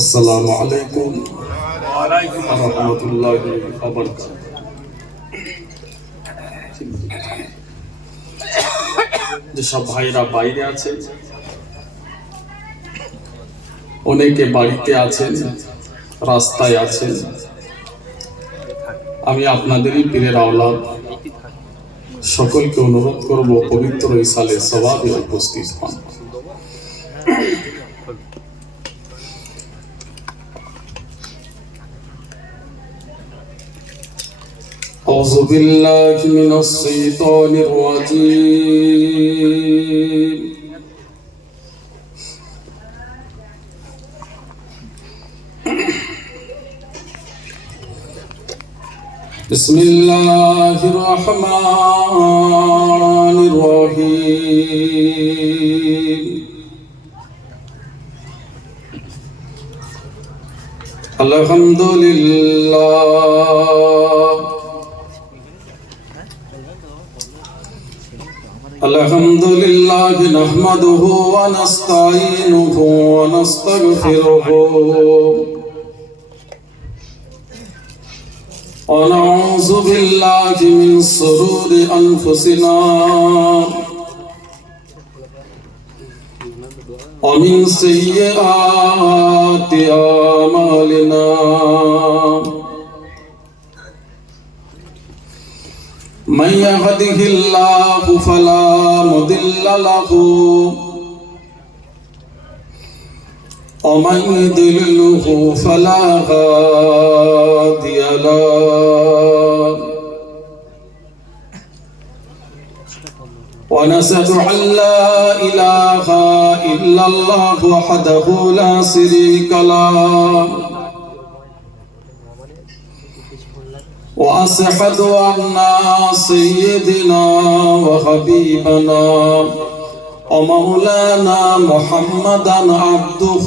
আসসালামু আলাইকুম ওয়া আলাইকুম আসসালাম ওয়া রাহমাতুল্লাহি ওয়া বারাকাতুহু। যেসব ভাইরা বাইরে আছেন, অনেকে বাড়িতে আছেন, রাস্তায় আছেন, আমি আপনাদেরই পীরের আওলাদ, সকলকে অনুরোধ করব পবিত্র ইসালে সওয়াবে উপস্থিত হন। أعوذ بالله من الشيطان الرجيم بسم الله الرحمن الرحيم الحمد لله الحمد لله نحمده ونستعينه ونستغفره ونعوذ بالله من شرور أنفسنا ومن سيئات أعمالنا من يهده الله فلا مضل له ومن يضلله فلا هادي له ونشهد أن لا إله إلا الله وحده لا شريك له وأشهد أن سيدنا وحبيبنا ومولانا محمدا عبده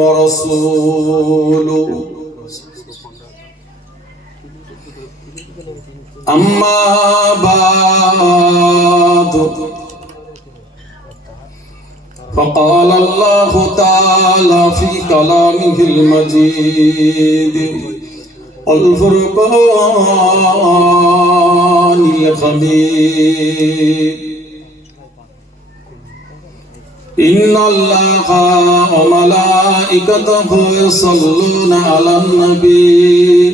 ورسوله أما بعد فقال الله تعالى في كلامه المجيد والفرقان الحميد إن الله وملائكته يصلون على النبي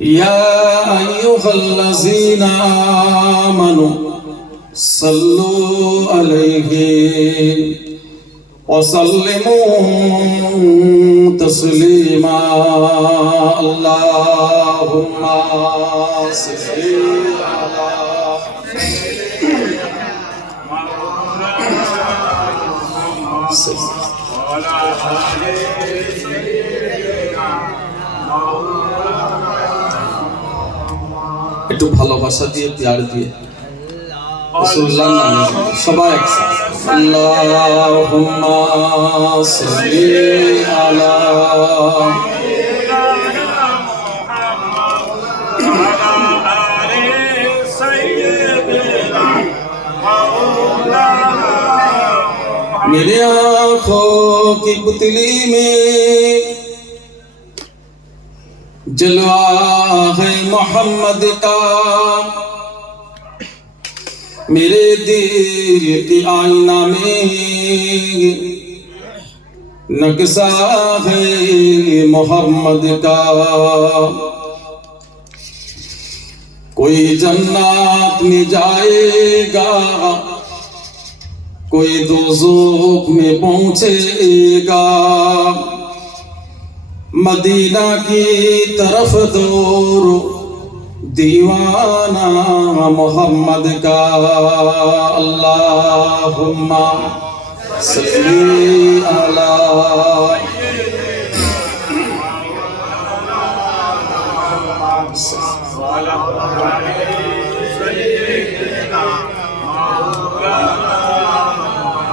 يا أيها الذين آمنوا صلوا عليه وسلموا تسليما اللهم صل على একটু ভালোবাসা দিয়ে প্যার দিয়ে রাসূলুল্লাহর নামে সবাই একসাথে আল্লাহুম্মা সাল্লি আলা मेरे आँखों की पुतली में जलवा है मोहम्मद का, मेरे दिल की आईना में नक्शा है मोहम्मद का। कोई जन्नत में जाएगा, कोई दोज़ख में पहुंचेगा, मदीना की तरफ दौड़ दीवाना मोहम्मद का अल्लाहुम्मा सल्ली अला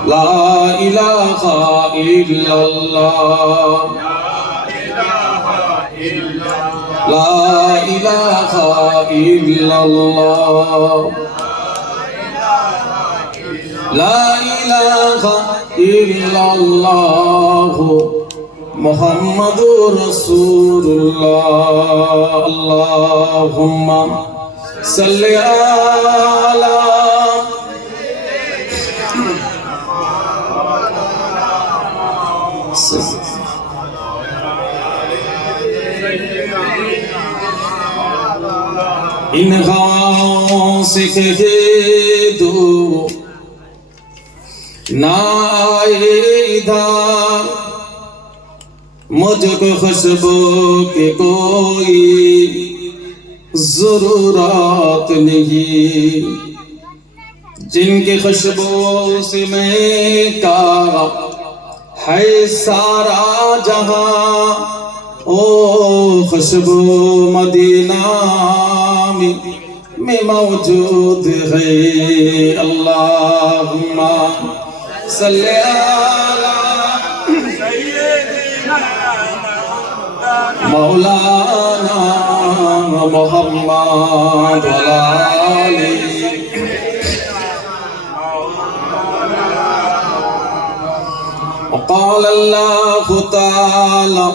ला इलाहा इल्लल्लाह ला इलाहा इल्लल्लाह ला इलाहा इल्लल्लाह मुहम्मदुर रसूलुल्लाह अल्लाहुम्मा सल्ली अला इन हवाओं से कहे दो ना आए इधर मुझको खुशबू की कोई जरूरत नहीं जिनकी खुशबू से मैं का है सारा जहां ओ खुशबू मदीना में मौजूद है अल्लाहुम्मा सल्ली अला मौलाना मुहम्मद वला आली وقال الله تعالى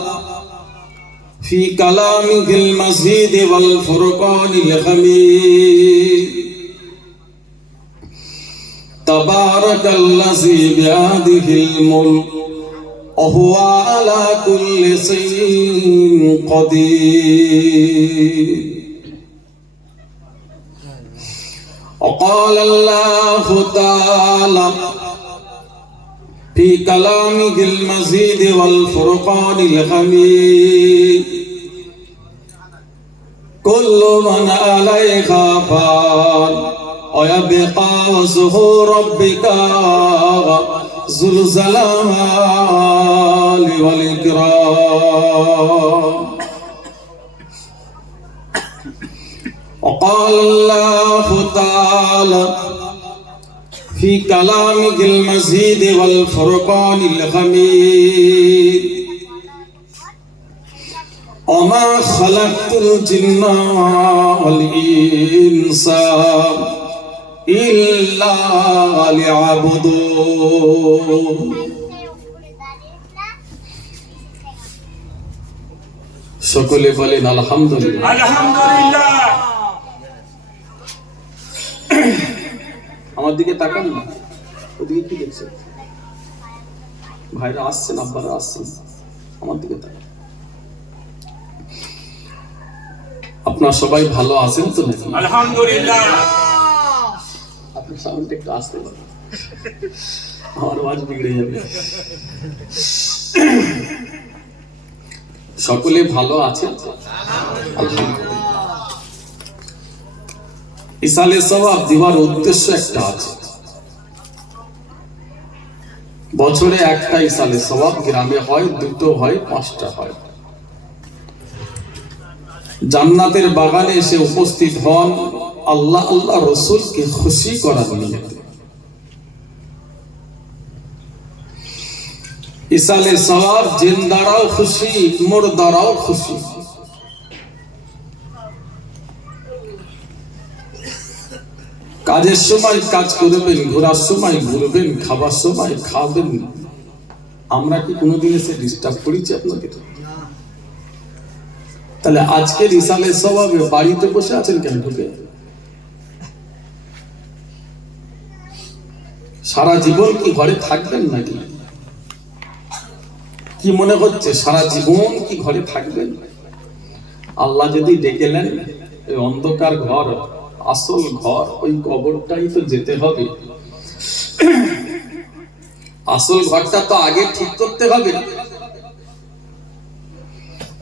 في كلامه المزيد والفرقان الحميد تبارك الذي بيده الملك وهو على كل شيء قدير وقال الله تعالى في كلامه المزيد والفرقان الحميد كل من عليها فان ويبقى وجه ربك ذو الجلال والإكرام وقال الله تعالى في كلامه المزيد والفرقان الحميد وما خلقت الجن والإنس إلا ليعبدون সকলে বলেন আলহামদুলিল্লাহ আলহামদুলিল্লাহ আমার দিকে তাকান না ওদিকে কি দেখছেন ভাইরা আসছেন আব্বারা আসছেন আমার দিকে তাকান আপনারা সবাই ভালো আছেন তো নাকি আলহামদুলিল্লাহ আপনার সাউন্ডটা একটু আসতে পারেন আমার আওয়াজ বিগড়ে যাবে সকলে ভালো আছেন তো আলহামদুলিল্লাহ ইসালে সওয়াব দেওয়ার উদ্দেশ্য একটা আছে বছরে একটা ইসালে সওয়াব গ্রামে হয় দুটো হয় পাঁচটা হয় জান্নাতের বাগানে এসে উপস্থিত হন আল্লাহ আল্লাহ রাসূলকে খুশি করার নিয়তে ইসালে সওয়াব জিন্দারাও খুশি মুর্দারাও খুশি কাজের সময় কাজ করবেন ঘোরার সময় ঘুরবেন খাবার সময় খাবেন আমরা কি কোনোদিন এসে ডিস্টার্ব করেছি আপনাদের তাহলে আজকে ইসালে সওয়াবে বাড়িতে বসে আছেন কেন ঢুকে সারা জীবন কি ঘরে থাকবেন নাকি কি মনে হচ্ছে সারা জীবন কি ঘরে থাকবেন আল্লাহ যদি ডেকে নেন এই অন্ধকার ঘর আসল ঘর ওই কবরটাই তো যেতে হবে আসল ঘরটা তো আগে ঠিক করতে হবে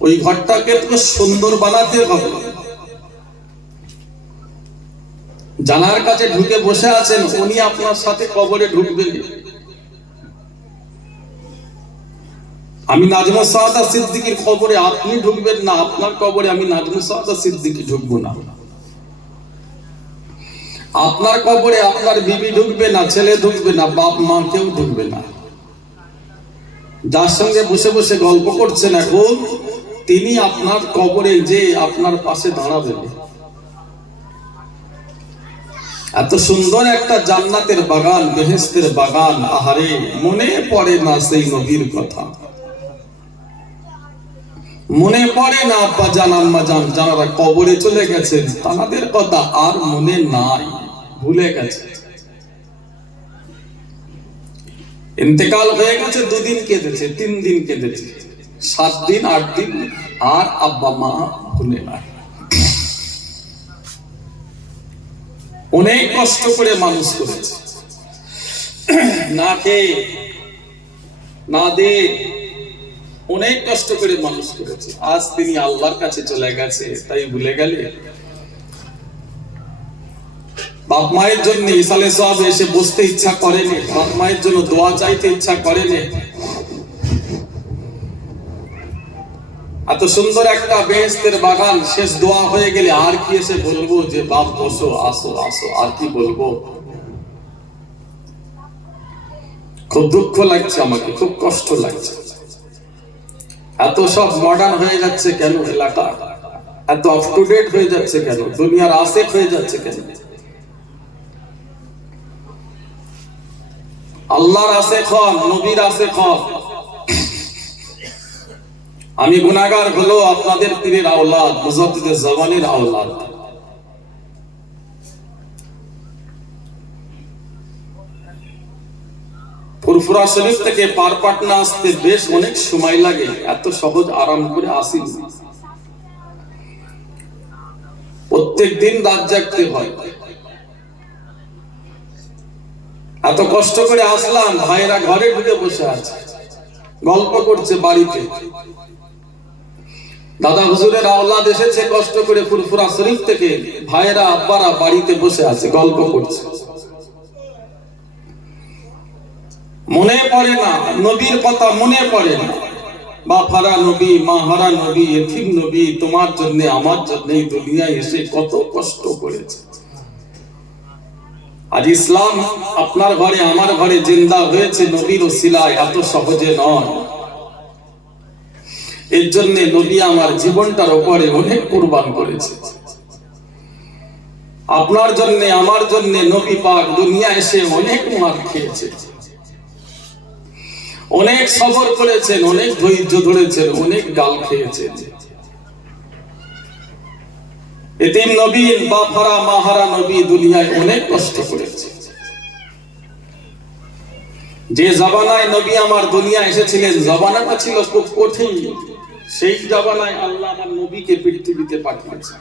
ওই ঘরটাকে তো সুন্দর বানাতে হবে জানার কাছে ঢুকে বসে আছেন, উনি আপনার সাথে কবরে ঢুকবেন। আমি নাজমুস সাআদাত সিদ্দিকীর কবরে আপনি ঢুকবেন না, আপনার কবরে আমি নাজমুস সাআদাত সিদ্দিকী ঢুকবো না। আপনার কবরে আপনার বিবি ঢুকবে না, ছেলে ঢুকবে না, বাপ মা কেউ ঢুকবে না। যার সঙ্গে বসে বসে গল্প করছেন এখন, তিনি আপনার কবরে যে আপনার পাশে দাঁড়াবেন। এত সুন্দর একটা জান্নাতের বাগান, বেহেশতের বাগান, আহারে মনে পড়ে না সেই নবীর কথা, মনে পড়ে না আব্বা জান আম্মা জান যারা কবরে চলে গেছেন, তাদের কথা আর মনে নাই, ভুলে গেছে। ইন্তেকাল হয়ে গেছে, 2 দিন কেঁদেছে, 3 দিন কেঁদেছে, 7 দিন 8 দিন আর আব্বা মা ভুলে নাই। অনেক কষ্ট করে মানুষ করেছে, না খেয়ে না দে অনেক কষ্ট করে মানুষ করেছে। আজ তিনি আল্লাহর কাছে চলে গেছে, তাই ভুলে গেলে? বাপ মায়ের জন্য ইসালে সব এসে বসতে ইচ্ছা করেনি, বাপ মায়ের জন্য দোয়া চাইতে ইচ্ছা করেনি। এত সুন্দর একটা বেহেশতের বাগান, শেষ দোয়া হয়ে গেলে আর কি এসে বলবো যে বাপ বসো, আসো আসো, আর কি বলবো? খুব দুঃখ লাগছে, আমাকে খুব কষ্ট লাগছে। এত সব মডার্ন হয়ে যাচ্ছে কেন এলাকা, এত আপ টু ডেট হয়ে যাচ্ছে কেন, দুনিয়ার আশেক হয়ে যাচ্ছে কেন? আল্লাহর আশেক হন, নবীর আশেক হন। আমি গুনাহগার হলো আপনাদের পীরের আওলাদ, মুজাদ্দিদে জামানের আওলাদ। ফুরফুরা শরীফ থেকে পারপাটনা আসতে বেশ অনেক সময় লাগে, এত সহজ আরাম করে আসি। প্রত্যেক দিন রাত জাগতে হয়। এত কষ্ট করে আসলাম, ভাইরা ঘরে ঢুকে বসে আছে, গল্প করছে বাড়িতে। দাদা হুজুরের আওলাদ এসেছে কষ্ট করে ফুরফুরা শরীফ থেকে, ভাইরা আব্বারা বাড়িতে বসে আছে, গল্প করছে। মনে পড়ে না নবীর কথা, মনে পড়ে না বাপ-হারা নবী, মা-হারা নবী, এতিম নবী তোমার জন্য আমার জন্য এই দুনিয়ায় এসে কত কষ্ট করেছে। আজ ইসলাম আপনার ঘরে আমার ঘরে জিন্দা হয়েছে নবীর ওসিলায়, এত সহজে নয়। এর জন্য নবী আমার জীবনটার উপরে অনেক কুরবান করেছে। আপনার জন্য আমার জন্য নবী পাক দুনিয়া এসে অনেক মার খেয়েছে, অনেক সবর করেছেন, অনেক ধৈর্য ধরেছেন, অনেক গাল খেয়েছেন। এতিম নবী, বাপ-হারা মা-হারা নবী দুনিয়ায় অনেক কষ্ট করেছে। যে জামানায় নবী আমার দুনিয়া এসেছিলেন, জামানাটা ছিল খুব কঠিন। সেই জামানায় আল্লাহ আমার নবীকে পৃথিবীতে পাঠিয়েছেন।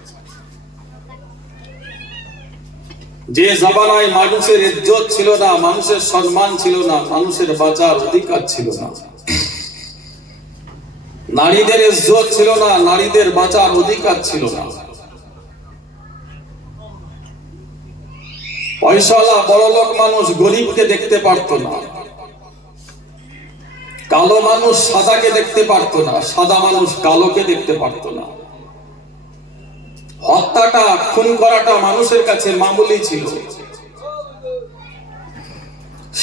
যে জামানায় মানুষের ইজ্জত ছিল না, মানুষের সম্মান ছিল না, মানুষের বাঁচার অধিকার ছিল না, নারীদের ইজ্জত ছিল না, নারীদের বাঁচার অধিকার ছিল না। পয়সাওয়ালা বড়লোক মানুষ গরিবকে দেখতে পারতো না, কালো মানুষ সাদাকে দেখতে পারতো না, সাদা মানুষ কালোকে দেখতে পারতো না। হত্যাটা, খুন করাটা মানুষের কাছে মামুলি ছিল।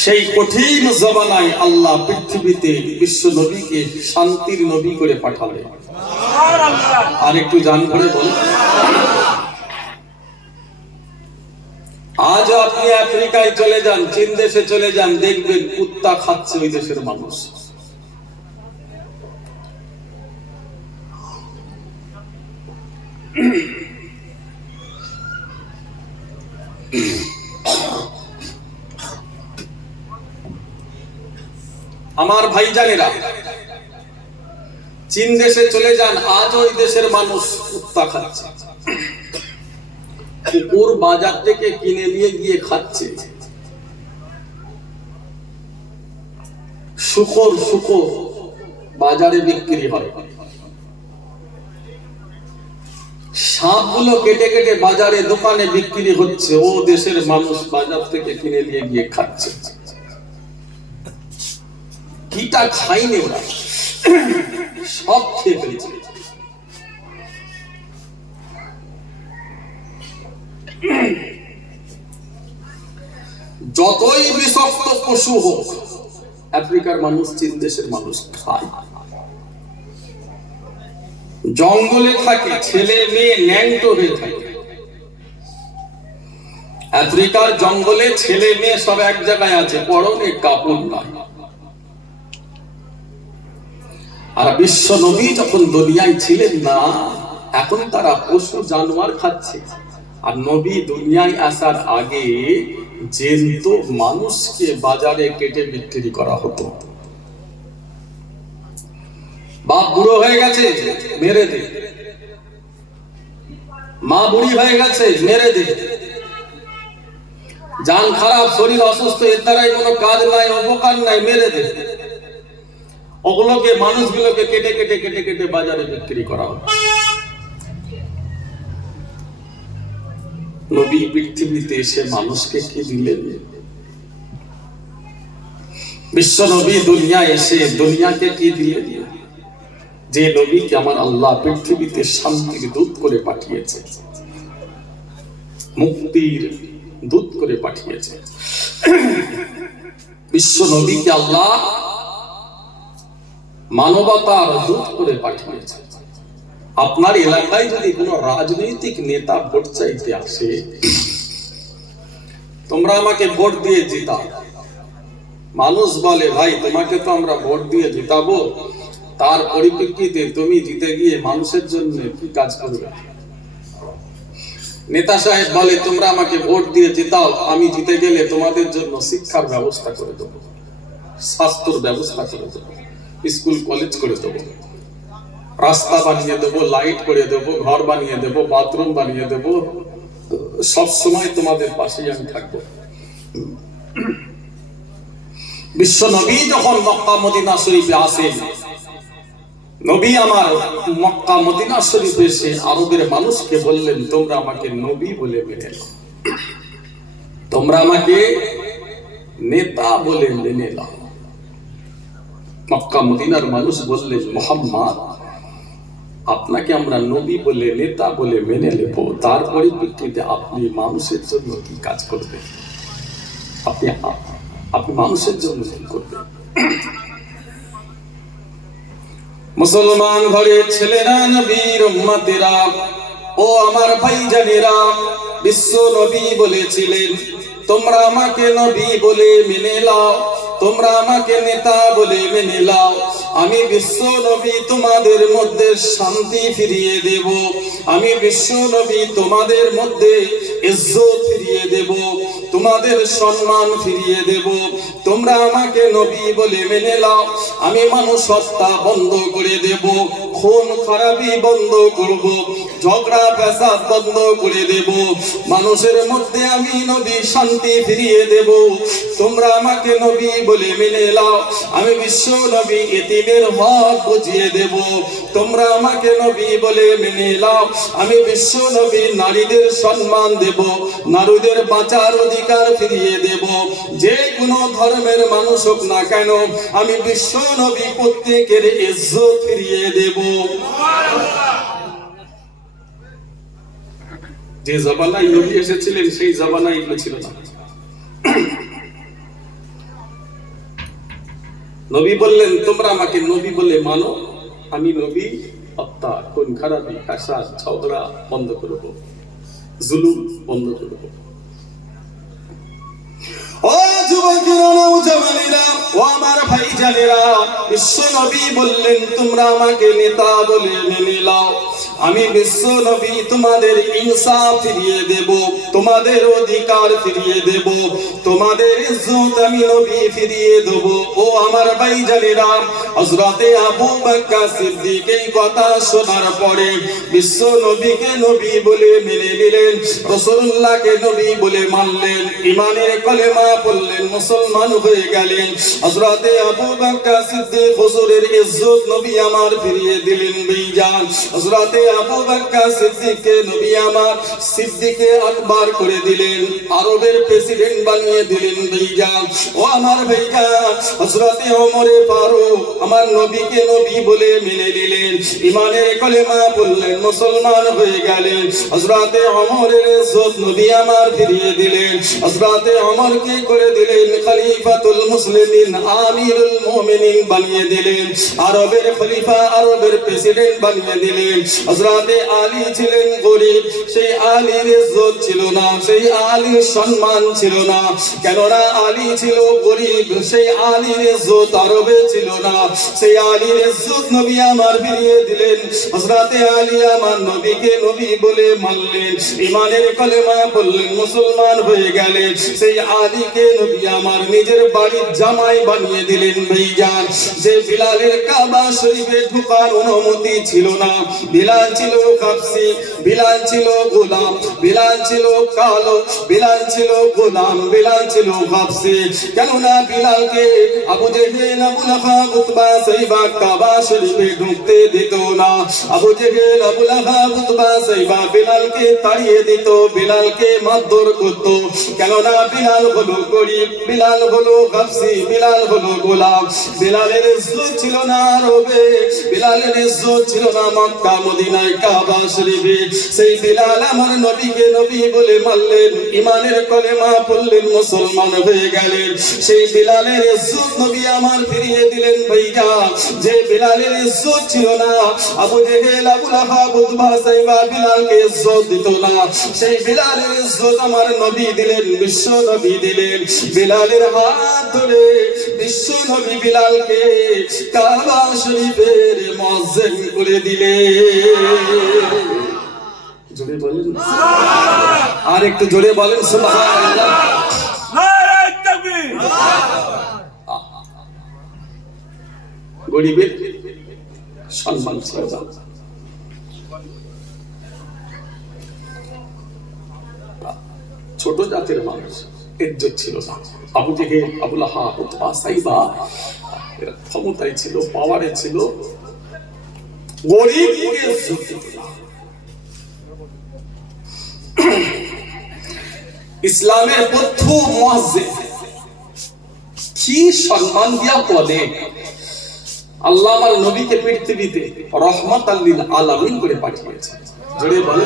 সেই কঠিন জমানায় আল্লাহ পৃথিবীতে বিশ্ব নবীকে শান্তির নবী করে পাঠালেন। আর একটু জান করে বল, আজ আপনি আফ্রিকায় চলে যান, চীন দেশে চলে যান, দেখবেন কুত্তা খাচ্ছে ওই দেশের মানুষ। আমার ভাইজানেরা, চীন দেশে চলে যান, আজ ওই দেশের মানুষ কুত্তা খাচ্ছে। কুকুর বাজার থেকে কিনে নিয়ে গিয়ে খাচ্ছে। শুকর বাজারে বিক্রি হয়। সাপগুলো কেটে কেটে বাজারে দোকানে বিক্রি হচ্ছে, ও দেশের মানুষ বাজার থেকে কিনে নিয়ে গিয়ে খাচ্ছে। কিটা খাইনি ওরা, সব খেয়ে ফেলছে। যতই বিষাক্ত পশু হোক, আফ্রিকার মানুষ, চীন দেশের মানুষ খায়। জঙ্গলে থাকে, ছেলে মেয়ে ন্যাংটো হয়ে থাকে। আফ্রিকার জঙ্গলে ছেলে মেয়ে সব এক জায়গায় আছে, পরনে কাপড় নাই। আর বিশ্ব নবী যখন দুনিয়ায় ছিলেন না, এখন তারা পশু জানোয়ার খাচ্ছে। আর নবী দুনিয়ায় আসার আগে জ্যান্ত মানুষকে বাজারে কেটে বিক্রি করা হতো। বাপ বুড়ো হয়ে গেছে, মেরে দে। মা বুড়ি হয়ে গেছে, মেরে দে। জান খারাপ, শরীর অসুস্থ, এর দ্বারাই কোনো কাজ নাই, উপকার নাই, মেরে দে। ওগুলোকে, মানুষগুলোকে কেটে কেটে কেটে কেটে বাজারে বিক্রি করা হতো। নবী পৃথিবীতে এসে মানুষকে কি দিলেন? বিশ্ব নবী দুনিয়ায় এসে দুনিয়াকে কি দিলেন? যে নবীকে আমার আল্লাহ পৃথিবীতে শান্তির দূত করে পাঠিয়েছে, মুক্তির দূত করে পাঠিয়েছে। বিশ্ব নবীকে আল্লাহ মানবতার দূত করে পাঠিয়েছে। আপনার এলাকায় যদি কোনো রাজনৈতিক নেতা ভোট চাইতে আসে, তোমরা আমাকে ভোট দিয়ে জিতাও। মানুষ বলে, ভাই তোমাকে তো আমরা ভোট দিয়ে জিতাবো, তার পরিপ্রেক্ষিতে তুমি জিতে গিয়ে মানুষের জন্য কি কাজ করবে? নেতা সাহেব বলে, তোমরা আমাকে ভোট দিয়ে জিতাও, আমি জিতে গেলে তোমাদের জন্য শিক্ষার ব্যবস্থা করে দেবো, স্বাস্থ্যের ব্যবস্থা করে দেবো, স্কুল কলেজ করে দেবো, রাস্তা বানিয়ে দেবো, লাইট করে দেবো, ঘর বানিয়ে দেবো, বাথরুম বানিয়ে দেবো, সব সময় তোমাদের পাশেই আমি থাকবো। বিশ্ব নবী যখন মক্কা মদিনা শরীফে আসেন, নবী আমার মক্কা মদিনা শরীফে এসে আরবের মানুষকে বললেন, তোমরা আমাকে নবী বলে মেনে নাও, তোমরা আমাকে নেতা বলে মেনে নাও। মক্কা মদিনার মানুষ বললেন, মুহাম্মদ আপনাকে আমরা নবী বলে, নেতা বলে মেনে নেব, তার পরিপ্রেক্ষিতে আপনি মানুষের জন্য কি কাজ করবেন? আপনি মানুষের জন্য কি করবেন? মুসলমান ঘরের ছেলেরা, নবীর উম্মতেরা, ও আমার ভাইজানেরা, বিশ্ব নবী বলেছিলেন, তোমরা আমাকে নবী বলে মেনে নাও, তোমরা আমাকে নেতা বলে মেনে নাও, আমি বিশ্ব নবী তোমাদের মধ্যে শান্তি ফিরিয়ে দেব, আমি বিশ্ব নবী তোমাদের মধ্যে ইজ্জত ফিরিয়ে দেব, তোমাদের সম্মান ফিরিয়ে দেব। তোমরা আমাকে নবী বলে মেনে নাও, আমি মানুষ হত্যা বন্ধ করে দেব, খুন খারাপি বন্ধ করব, ঝগড়া ফ্যাসাদ বন্ধ করে দেব, মানুষের মধ্যে আমি নবী শান্তি ফিরিয়ে দেব। তোমরা আমাকে নবী বলে মেনে নাও, আমি বিশ্ব নবী এতিমের হক বুঝিয়ে দেব। তোমরা আমাকে নবী বলে মেনে নাও, আমি বিশ্ব নবী নারীদের সম্মান দেব, নারীদের বাঁচার অধিকার ফিরিয়ে দেব। যে কোনো ধর্মের মানুষ হোক না কেন, আমি বিশ্ব নবী প্রত্যেকের ইজ্জত ফিরিয়ে দেব। যে জামানায় নবী এসেছিলেন, সেই জামানায় এগুলো ছিল না। নবী বললেন, তোমরা আমাকে নবী বলে মানো, আমি নবী হত্যা, খুন খারাপি, ফ্যাসাদ, ঝগড়া বন্ধ করব, জুলুম বন্ধ করব। ও যুবকেরা, নওজওয়ানেরা, ও আমার ভাইজানেরা, বিশ্ব নবী বললেন, তোমরা আমাকে নেতা বলে মেনে নাও, আমি বিশ্ব নবী তোমাদের ইনসাফ ফিরিয়ে দেব, তোমাদের অধিকার ফিরিয়ে দেব, তোমাদের ইজ্জত আমি নবী ফিরিয়ে দেব। ও আমার ভাইজানেরা, হযরতে আবু বকর সিদ্দিক এই কথা শোনার পরে বিশ্ব নবীকে নবী বলে মেনে নিলেন, রাসূলুল্লাহকে নবী বলে মানলেন, ঈমানের কলেমা পড়লেন, মুসলমান হয়ে গেলেন। হযরতে আবু বকর সিদ্দিক হুজুরের ইজ্জত নবী আমার ফিরিয়ে দিলেন। ভাইজান, হযরতে আবু বকর সিদ্দিককে নবী আমার সিদ্দিকে আকবর করে দিলেন, আরবের প্রেসিডেন্ট বানিয়ে দিলেন। ভাইজান ও আমার ভাইজান, হযরত ওমর ফারুক আমার নবীকে নবী বলে মেনে নিলেন, ঈমানের কলেমা বললেন, মুসলমান হয়ে গেলেন। হযরত ওমরের ইজ্জত নবী আমার ফিরিয়ে দিলেন। হযরত ওমরকে করে দিলেন খলিফাতুল মুসলিমিন, আমিরুল মুমিনিন বানিয়ে দিলেন, আরবের খলিফা, আরবের প্রেসিডেন্ট বানিয়ে দিলেন। হযরত আলী ছিলেন গরিব, সেই আলীর ইজ্জত ছিল না, সেই আলীর সম্মান ছিল না, কেননা আলী ছিল গরিব, সেই আলীর ইজ্জত আরবে ছিল না। সেই আলীর ইজ্জত নবী আমার ফিরিয়ে দিলেন। হযরত আলী আমার নবীকে নবী বলে মানলেন, ঈমানের কলেমা বললেন, মুসলমান হয়ে গেলেন। সেই আলীকে নবী আমার নিজের বাড়ির জামাই বানিয়ে দিলেন। ভাইজান যে বিলালের কাবা শরীফে ঢোকার অনুমতি ছিল না, বিলাল ছিল কাফসি, বিলাল ছিল গোলাম, বিলাল ছিল কালো, বিলাল ছিল গোলাম, বিলাল ছিল কাফসি, কেননা বিলালকে আবু জেহেল, আবু লাহাব, উতবা, সাইবা কাবা শরীফে ঢুকতে দিত না। আবু জেহেল, আবু লাহাব, উতবা, সাইবা বিলালকে তাড়িয়ে দিত, বিলালকে মারধর করত, কেননা বিলাল হলো গরিব, বিলাল হলো কাফসি, বিলাল হলো গোলাম। বিলালের ইজ্জত ছিল না আরবে, বিলালের ইজ্জত ছিল না মক্কা মদিনায় কাবা শরীফে। সেই বিলাল আমার নবীকে নবী বলে মানলেন, ঈমানের কলেমা পড়লেন, মুসলমান হয়ে গেলেন। সেই বিলালের ইজ্জত নবী আমার ফিরিয়ে দিলেন। ভাইয়া যে বিলালের ইজ্জত ছিল না, আবু জেহেল, আবু লাহাব, উতবা, সাইবা বিলালকে ইজ্জত দিত না, সেই বিলালের ইজ্জত আমার নবী দিলেন, বিশ্ব নবী দিলেন। বিলালের হাত ধরে বিশ্ব নবী বিলালকে কাবা শরীফের মুয়াজ্জিন করে দিলেন। জোরে বলেন, আর একটু জোরে বলেন সুবহানাল্লাহ। নারে তাকবীর। গরিবের সম্মান ছিল না, ছোট জাতের মানুষ ইজ্জত ছিল না। আবু জেহেল, আবু লাহাব, উতবা, সাইবা এরা ক্ষমতায় ছিল, পাওয়ারে ছিল, গরিবকে ইজ্জত দিত না। ইসলামের প্রথম মুয়াজ্জিন কি সম্মান দিয়া বলে, আল্লাহ আমার নবীকে পৃথিবীতে রহমাতাল লিল আলামিন করে পাঠিয়েছেন। জোরে বলে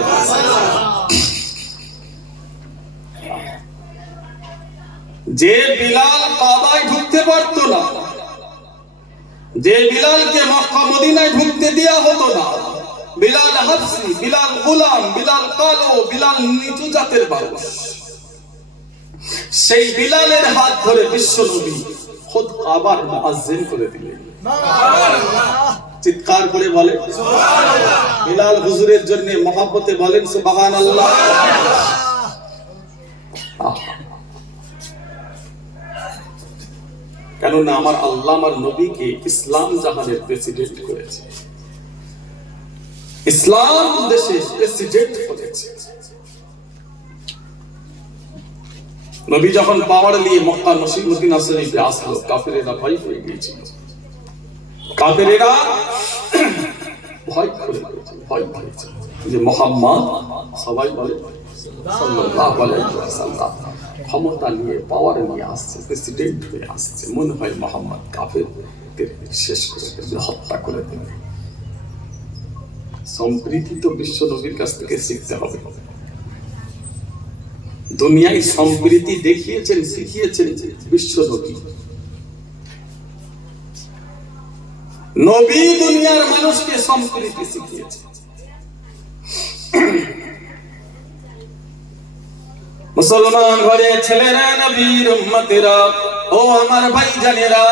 যে বিলাল কাবায় ঢুকতে পারত না, যে বিলালকে মক্কা মদিনায় ঢুকতে দেয়া হতো না, বিলাল হাবশি, বিলাল গোলাম, বিলাল কালো, বিলাল নিচু জাতের মানুষ, সেই বিলালের হাত ধরে বিশ্ব নবী খুদ কাবার মুয়াজ্জিন করে দিলেন। চিৎকার করে বলে সুবহানাল্লাহ। বিলাল হুজুরের জন্য মহব্বতে বলেন সুবহানাল্লাহ। কেননা আমার আল্লাহ আমার নবীকে ইসলাম জাহানের প্রেসিডেন্ট করেছে, ইসলাম দেশে প্রেসিডেন্ট করেছে। নবী যখন পাওয়ার নিয়ে মক্কা মদিনা শরীফে আসলো, কাফেরেরা ভয় হয়ে গিয়েছিল, কাফেরেরা ভয় করে গিয়েছিল, ভয় পেয়েছে যে মুহাম্মদ, সবাই বলে সাল্লাল্লাহু আলাইহি ওয়াসাল্লাম ক্ষমতা নিয়ে, পাওয়ার নিয়ে আসছে, প্রেসিডেন্ট হয়ে আসছে, মনে হয় মুহাম্মদ কাফেরদের শেষ করে দেবে, হত্যা করে দেবে। সম্প্রীতি তো বিশ্ব নবীর কাছ থেকে শিখতে হবে। দুনিয়ায় সম্প্রীতি দেখিয়েছেন, শিখিয়েছেন বিশ্ব নবী। নবী দুনিয়ার মানুষকে সম্প্রীতি শিখিয়েছে। মুসলমান ঘরে ছেলেরা, নবীর উম্মতেরা, ও আমার ভাইজানেরা,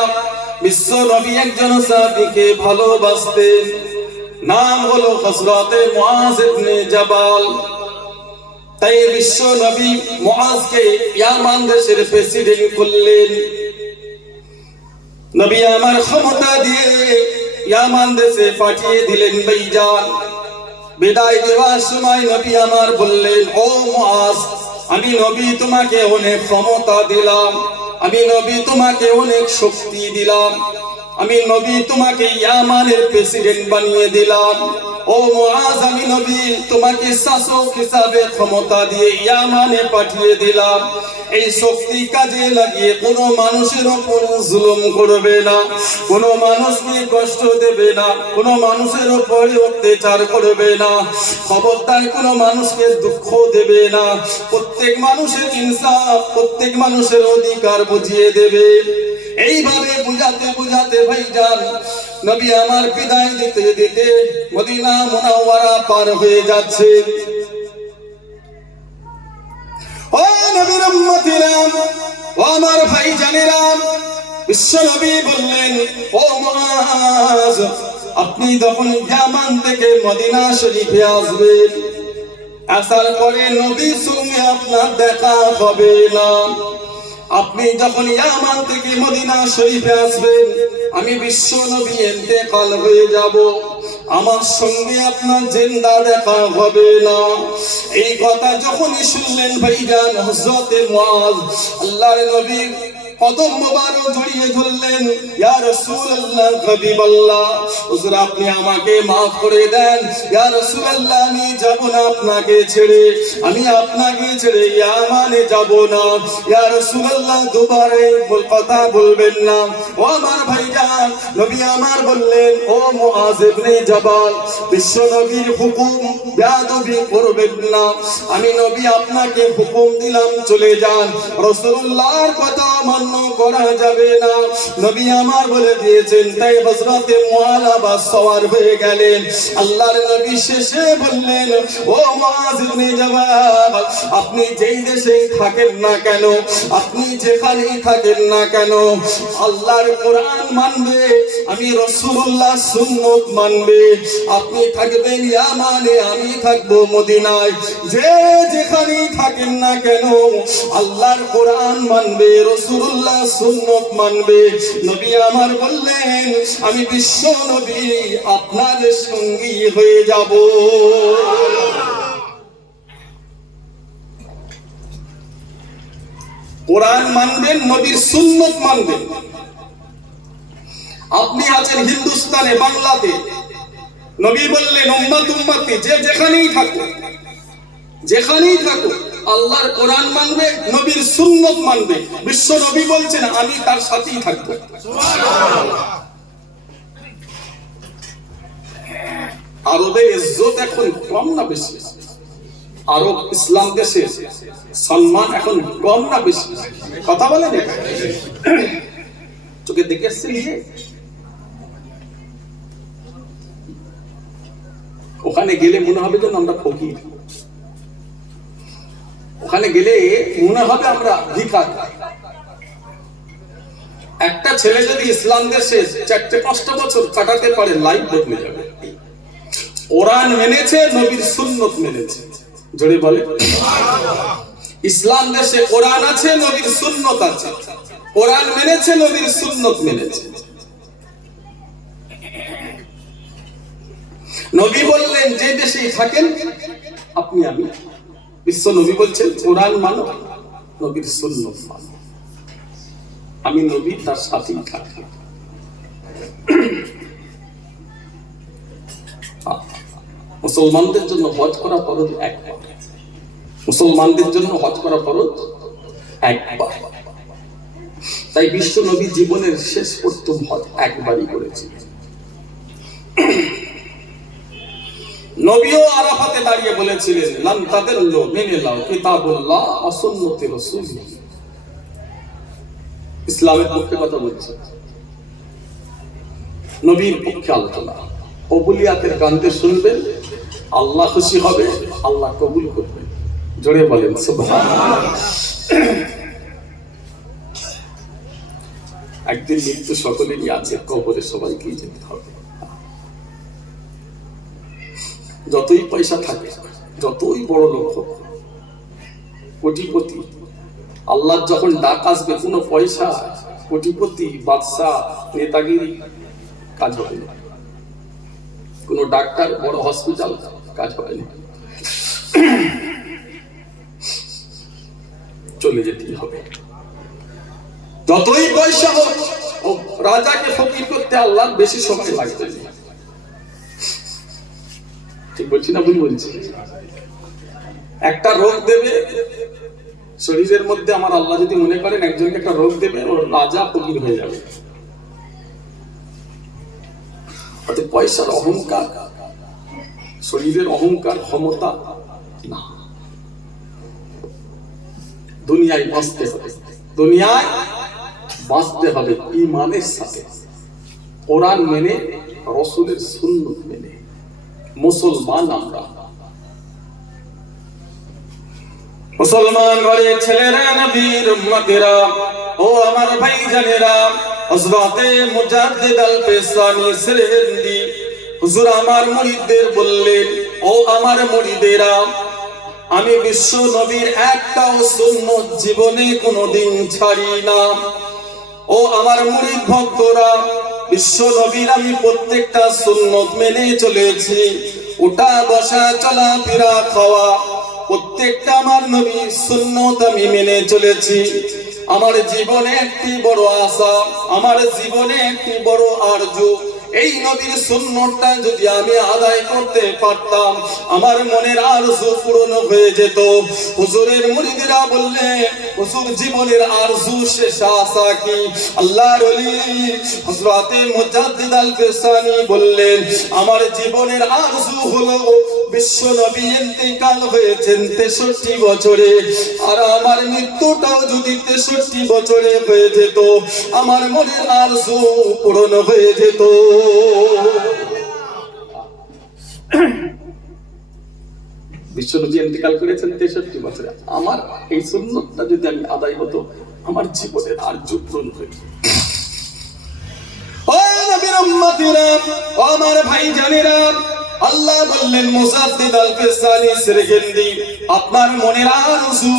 বিশ্ব নবী একজন সাহাবীকে ভালোবাসতেন, নাম হলো হযরত মুআজ ইবনে জাবাল। তাই বিশ্ব নবী মুআজকে ইয়ামান দেশের প্রেসিডেন্ট করলেন। নবী আমার ক্ষমতা দিয়ে ইয়ামান দেশে পাঠিয়ে দিলেন। ভাইজান বিদায় দেওয়ার সময় নবী আমার বললেন, ও মুআজ, আমি নবী তোমাকে অনেক ক্ষমতা দিলাম, আমি নবী তোমাকে অনেক শক্তি দিলাম, আমি নবী তোমাকে ইয়ামানের প্রেসিডেন্ট বানিয়ে দিলাম। ও ও মুআজ, আমি নবী তোমাকে শাসক হিসাবে ক্ষমতা দিয়ে ইয়ামানে পাঠিয়ে দিলাম। এই শক্তি কাজে লাগিয়ে কোনো মানুষের উপর জুলুম করবে না, কোনো মানুষকে কষ্ট দেবে না, কোনো মানুষের উপরে অত্যাচার করবে না, খবরদার কোনো মানুষকে দুঃখ দেবে না। প্রত্যেক মানুষের ইনসাফ, প্রত্যেক মানুষের অধিকার বুঝিয়ে দেবে। এইভাবে বুঝাতে বুঝাতে ভাইজান নবী আমার বিদায় দিতে দিতে মদিনা মুনাওয়ারা পার হয়ে যাচ্ছে। ও নবীর উম্মতিরা, ও আমার ভাইজানেরা, বিশ্ব নবী বললেন, ও মুআজ, আপনি যখন ইয়ামান থেকে মদিনা শরীফে আসবেন, আসার পরে নবীর সঙ্গে আপনার দেখা হবে না। আপনি যখন ইয়ামান থেকে মদিনা শরীফে আসবেন, আমি বিশ্ব নবী ইন্তেকাল হয়ে যাব, আমার সঙ্গে আপনার জিন্দা দেখা হবে না। এই কথা যখনই শুনলেন ভাইজান হযরত মুআজ আল্লাহর নবীর কদম মোবারক জড়িয়ে ধরলেন। ইয়া রাসূলুল্লাহ, হাবিবাল্লাহ, হুজুর আপনি আমাকে maaf করে দেন। ইয়া রাসূলুল্লাহ, আমি যাব না আপনাকে ছেড়ে, আমি আপনাকে ছেড়ে ইয়ামানে যাব না। ইয়া রাসূলুল্লাহ, দুবারে কথা বলবেন না। ও আমার ভাইজান, নবী আমার বললেন, ও মুআজ ইবনে জাবাল, বিশ্ব নবীর হুকুম বেয়াদবি করবেন না। আমি নবী আপনাকে হুকুম দিলাম, চলে যান। রাসূলুল্লাহর কথা করা যাবে না, নবী আমার বলে দিয়েছেন। তাই হযরতে মুআলাবা সওয়ার হয়ে গেলেন। আল্লাহর নবী শেষে বললেন, ও মুআজ ইবনে জাবাল, আপনি যেই দেশেই থাকেন না কেন, আপনি যেখানেই থাকেন না কেন, আল্লাহর কোরআন মানবে, আমি রাসূলুল্লাহ সুন্নাত মানবে। আপনি থাকবেন ইয়ামানে, আমি থাকবো মদিনায়। যে যেখানেই থাকেন না কেন, আল্লাহর কোরআন মানবে, রাসূলুল্লাহ সুন্নাত মানবে। নবী আমার বললেন, আমি বিশ্ব নবী আপনাদের সঙ্গী হয়ে যাব। কোরআন মানবেন, নবীর সুন্নাত মানবেন। আপনি আছেন হিন্দুস্তানে, বাংলাতে, নবী বললেন উম্মত উম্মতি যে যেখানেই থাকো, যেখানেই থাকো, আল্লাহর কোরআন মানবে, নবীর সুন্নাত মানবে। বিশ্ব নবী বলছেন আমি তার সাথেই থাকবো। আরবে ইজ্জত এখন কম না বেশি? আরব ইসলাম দেশে সম্মান এখন কম না বেশি? কথা বলেন, চোখে দেখে এসছেন। ওখানে গেলে মনে হবে যেন আমরা ফকির, ওখানে গেলে মনে হবে আমরা ভিখারি। একটা ছেলে যদি ইসলাম দেশে 4-5 বছর কাটাতে পারে, লাইফ বদলে যাবে। কোরআন মেনেছে, নবীর সুন্নাত মেনেছে, জোরে বলে ইসলাম দেশে কোরআন আছে, নবীর সুন্নাত আছে। কোরআন মেনেছে, নবীর সুন্নাত মেনেছে। নবী বললেন যে দেশেই থাকেন আপনি, আমি, বিশ্ব নবী বলছেন কোরআন মানো, নবীর সুন্নাত মানো, আমি নবী তার সাথেই থাকি। মুসলমানদের জন্য হজ করা ফরজ একবার, মুসলমানদের জন্য হজ করা ফরজ একবার। তাই বিশ্ব নবী জীবনের শেষ প্রথম হজ একবারই করেছিলেন। নবীও আরাফাতে দাঁড়িয়ে বলেছিলেন, লান তাদিল্লু মেনে লাও কিতাবুল্লাহ ওয়া সুন্নতি রাসূলিহি। ইসলামের পক্ষে কথা বলছে, নবীর পক্ষে আলোচনা। কবুলিয়াতের গানতে শুনবেন, আল্লাহ খুশি হবে, আল্লাহ কবুল করবেন। জোরে বলেন সুবহানাল্লাহ। একদিন মৃত্যু সকলেরই আছে, কবরে সবাইকেই যেতে হবে। যতই পয়সা থাকে, যতই বড় লোক হোক, কোটিপতি, আল্লাহ যখন ডাক আসবে, কোনো পয়সা, কোটিপতি, বাদশা, নেতাগিরি কাজ হবে না। কোনো ডাক্তার, বড় হসপিটাল কাজ হবে না। চলে যেতেই হবে। যতই পয়সা হোক, রাজাকে ফকির করতে আল্লাহ বেশি সময় লাগবে না। ঠিক বলছি না ভুল বলছি? একটা রোগ দেবে শরীরের মধ্যে, আমার আল্লাহ যদি মনে করেন একজনকে একটা রোগ দেবে, ওর রাজা ফকির হয়ে যাবে। পয়সার অহংকার, শরীরের অহংকার, ক্ষমতা না। দুনিয়ায় বাঁচতে হবে, দুনিয়ায় বাঁচতে হবে ঈমানের সাথে, কোরআন মেনে, রাসূলের সুন্নাত মেনে। মুসলমান আমরা, মুসলমান ঘরের ছেলেরা, নবীর উম্মতেরা, ও আমার ভাইজানেরা, হযরতে মুজাদ্দিদ আল-ফিসানি সিরহিন্দি হুজুর আমার মুরিদদের বললেন, ও আমার মুরিদেরা, আমি বিশ্ব নবীর একটাও সুন্নাত জীবনে কোনোদিন ছাড়ি না। ও আমার মুরিদ ভক্তরা, বিশ্ব নবীর আমি প্রত্যেকটা সুন্নাত মেনে চলেছি। ওঠা বসা চলাফেরা খাওয়া প্রত্যেকটা আমার নবীর সুন্নাত আমি মেনে চলেছি। আমার জীবনে একটি বড় আশা, আমার জীবনে একটি বড় আরজু, এই নবীর সুন্নাতটা যদি আমি আদায় করতে পারতাম, আমার মনের আরজু পূরণ হয়ে যেত। হুজুরের মুরিদরা বললেন, হুজুর জীবনের আরজু শেষ আশা কি? আল্লাহর ওলি হযরতে মুজাদ্দিদ আল-ফিসানি বললেন, আমার জীবনের আরজু হলো বিশ্ব নবী ইন্তেকাল হয়েছেন 63 বছরে, আর আমার মৃত্যুটাও যদি 63 বছরে হয়ে যেত, আমার মনের আরজু পূরণ হয়ে যেত। বিশ্ব নবী ইন্তেকাল করেছেন 63 বছরে, আমার এই সুন্নাতটা যদি আমি আদায় হতো, আমার জীবনের আরজু পূরণ হয়ে যেত। ও নবীর উম্মতিরা, ও আমার ভাইজানেরা, আল্লাহ বললেন মুজাদ্দিদ আল-ফিসানি সিরহিন্দি, আপনার মনের আরজু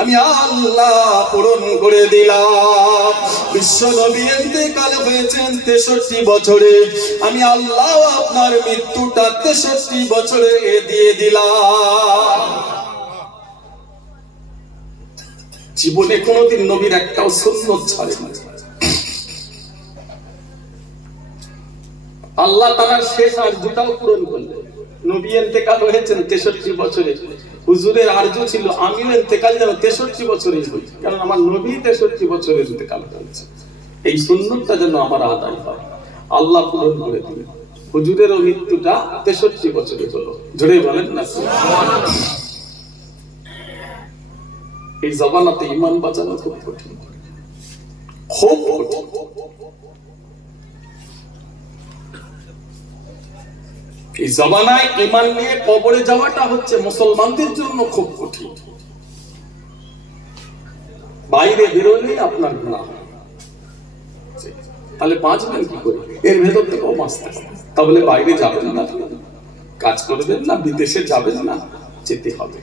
আমি আল্লাহ পূরণ করে দিলাম। বিশ্ব নবী ইন্তেকাল হয়েছেন 63 বছরে, আমি আল্লাহ আপনার মৃত্যুটা 63 বছরে দিয়ে দিলাম। জীবনে কোনোদিন নবীর একটাও সুন্নাত ছাড়েনি। আল্লাহ তাআলার শেষ আরজুটাও পূরণ করলেন। নবী ইন্তেকাল হয়েছেন 63 বছরে, হুজুরের আরজু ছিল আমিও ইন্তেকাল যেন 63 বছরেই হই, কারণ আমার নবী 63 বছরে ইন্তেকাল করেছেন। এই সুন্নাতটা যেন আমার আদায় হয়, আল্লাহ পূরণ করে দিলেন। হুজুরের মৃত্যুটা 63 বছরে হলো। জোরে বলেন না সুবহানাল্লাহ। এই জবানাতে ঈমান বাঁচানো খুব কঠিন, খুব কঠিন। এই জবানায় ঈমান নিয়ে কবরে যাওয়াটা হচ্ছে মুসলমানদের জন্য খুব কঠিন। বাইরে বেরোলে আপনার গুনাহ, তাহলে বাঁচবেন কি করে? এর ভেতর থেকেও বাঁচতে হবে। তাহলে বাইরে যাবেন না, কাজ করবেন না, বিদেশে যাবেন না, যেতে হবে,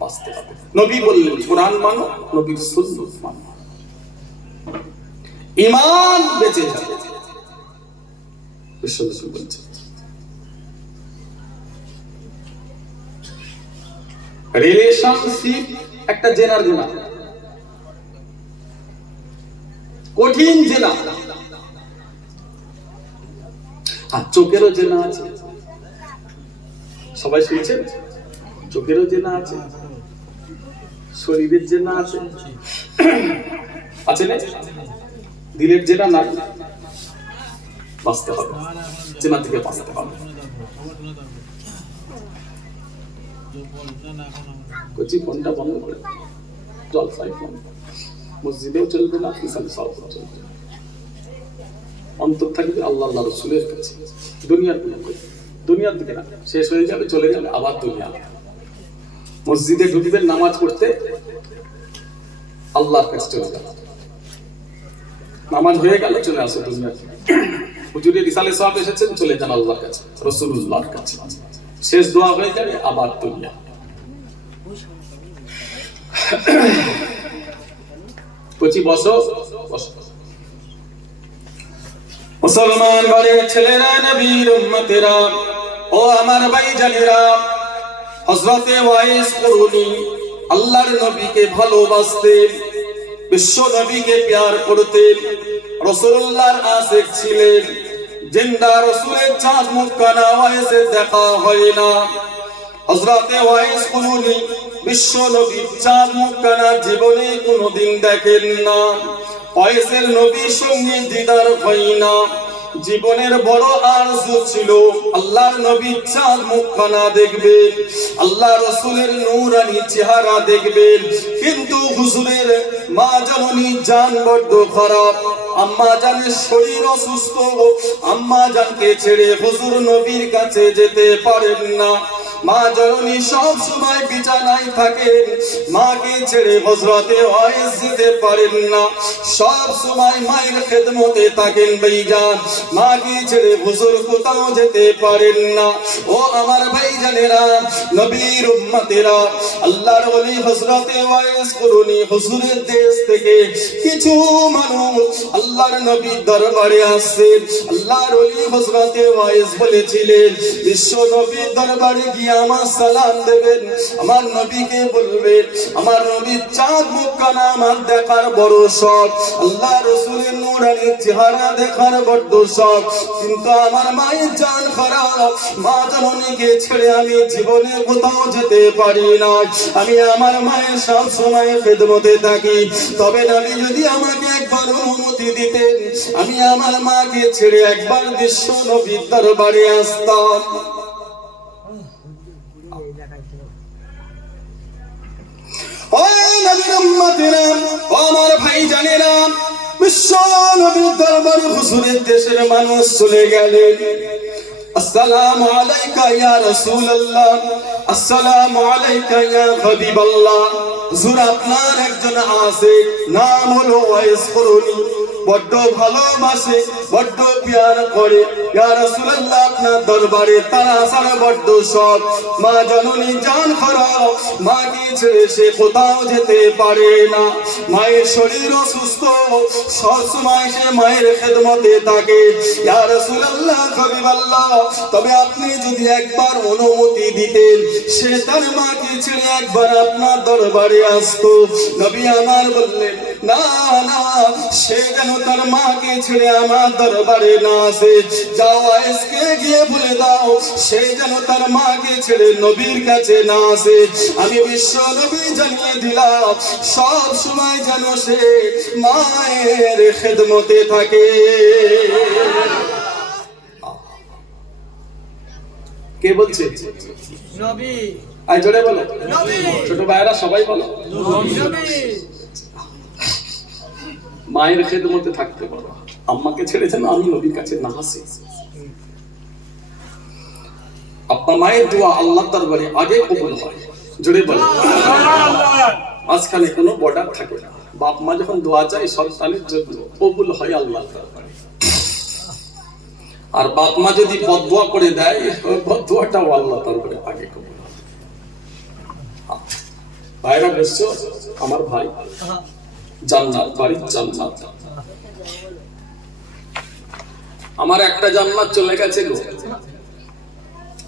বাঁচতে হবে। নবী বললেন কোরআন মানো, নবীর সুন্নাত মানো, ঈমান বেঁচে যাবে। বিশ্বনবী বলছেন রিলেশনশিপ একটা জেনার গুনাহ, কঠিন জেনা। আর চোখেরও জেনা আছে, সবাই শুনছেন? চোখেরও জেনা আছে, শরীরের জেনা আছে, আছে না? দিলের জেনা নাই। বাঁচতে হবে, জেনা থেকে বাঁচতে হবে। কচি ফোনটা বন্ধ করে, জলসাই ফোন, মসজিদেও চলবে না, কিসান সাউথেও চলবে না। অন্তর থাকবে আল্লাহ আল্লাহ রাসূলের কাছে। দুনিয়ার দিকে না, শেষ হয়ে যাবে, চলে যাবে, আবার দুনিয়া। মসজিদে ঢুকবেন নামাজ পড়তে, আল্লাহর কাছে চলে যাবে। নামাজ হয়ে গেল, চলে আসো দুনিয়া। হুজুরের রিসালে সাহেব এসেছেন, চলে যান আল্লাহর কাছে, রাসূলুল্লাহর কাছে। শেষ দোয়া হয়ে যাবে, আবার দুনিয়া। কচি বসো, মুসলমান ঘরের ছেলেরা, নবীর উম্মতেরা, ও আমার ভাইজানেরা, হযরতে ওয়াইস করুনি আল্লাহর নবীকে ভালোবাসতেন, বিশ্ব নবীকে প্যার করতেন, রাসূলুল্লাহর আশিক ছিলেন। জিন্দা রাসূলের চাঁদ মুখখানা ওয়াইসে দেখা হয় না। হযরতে ওয়াইস কুরুনি বিশ্ব নবীর চাঁদ মুখখানা জীবনে কোনোদিন দেখেন না। ওয়াইসের নবীর সঙ্গে দিদার হয় না। জীবনের বড় আরজু ছিল আল্লাহর নবীর চাঁদ মুখখানা দেখবেন, আল্লাহ রাসূলের নূরানি চেহারা দেখবেন। কিন্তু হুজুরের মা জননী জান বড্ড খারাপ, আম্মা জানের শরীর অসুস্থ, আম্মা জানকে ছেড়ে হুজুর নবীর কাছে যেতে পারেন না। মা জননী সব সময় বিছানায় থাকেন, মাকে ছেড়ে হযরতে ওয়াইস যেতে পারেন না। সব সময় মায়ের খেদমতে থাকেন ভাইজান, মাকে ছেড়ে হুজুর কোথাও যেতে পারেন না। ও আমার ভাইজানেরা, নবীর উম্মতেরা, আল্লাহর ওলি হযরতে ওয়াইস কুরুনি হুজুরের দেশ থেকে কিছু মানুষ আল্লাহর নবীর দরবারে আসছেন। আল্লাহর ওলি হযরতে ওয়াইস বলেছিলেন, বিশ্ব নবীর দরবারে গিয়ে আমার সালাম দেবেন, আমার নবীকে বলবেন আমার নবীর চাঁদ মুখখানা আমার দেখার বড় শখ, আল্লাহ রাসূলের নূরানি চেহারা দেখার বড় শখ। কিন্তু আমার মায়ের জান খারাপ, মা জননীকে ছেড়ে আমি জীবনে কোথাও যেতে পারি না। আমি আমার মায়ের সব সময় খেদমতে থাকি। তবে নবী যদি আমাকে একবার অনুমতি দিতেন, আমি আমার মাকে ছেড়ে একবার বিশ্ব নবীর দরবারে আসতাম। ও নবীর উম্মতেরা, ও আমার ভাইজানেরা, বিশ্ব নবীর দরবারে হুজুরের দেশের মানুষ চলে গেলেন। আসসালামু আলাইকা ইয়া রাসূলুল্লাহ, আসসালামু আলাইকা ইয়া হাবিবাল্লাহ। হুজুর আপনার একজন আছে, নাম হলো ওয়াইস কুরুনি, বড্ড ভালোবাসে, বড্ড প্যার করে। ইয়া রাসূলুল্লাহ আপনার দরবারে তার আসার বড্ড শখ। মা জননী জান খারাপ, মাকে ছেড়ে সে কোথাও যেতে পারে না। মায়ের শরীর অসুস্থ, সব সময় সে মায়ের খেদমতে থাকে। ইয়া রাসূলুল্লাহ হাবিবাল্লাহ, তবে আপনি যদি একবার অনুমতি দিতেন, সে তার মাকে ছেড়ে একবার আপনার দরবারে আসতো। নবী আমার বললেন, না না, সে যেন তার মাকে ছেড়ে আমার দরবারে না আসে। যাও ওয়াইসকে গিয়ে বলে দাও, সে যেন তার মাকে ছেড়ে নবীর কাছে না আসে। আমি বিশ্ব নবী জানিয়ে দিলাম, সব সময় যেন সে মায়ের খেদমতে থাকে। কে বলছে? নবী। আই জোরে বলো। নবী। ছোট ভাইরা সবাই বলো নবী। মায়ের খেদমতে থাকতে পারো, আম্মাকে ছেড়ে যেন আমি নবীর কাছে না আসি। আপনার মায়ের দোয়া আল্লাহর দরবারে আগে কবুল হয়। জোরে বলো। মাঝখানে কোনো বর্ডার থাকে না। বাপ মা যখন দোয়া চায় সন্তানের জন্য, কবুল হয় আল্লাহর দরবারে। আর বাপ মা যদি বদদোয়া করে দেয়, ওই বদদোয়াটাও আল্লাহর দরবারে আগে কবুল হয়। ভাইরা বলছো, আমার ভাই জান্নাত, বাড়ির জান্নাত। আমার একটা জান্নাত চলে গেছে গো,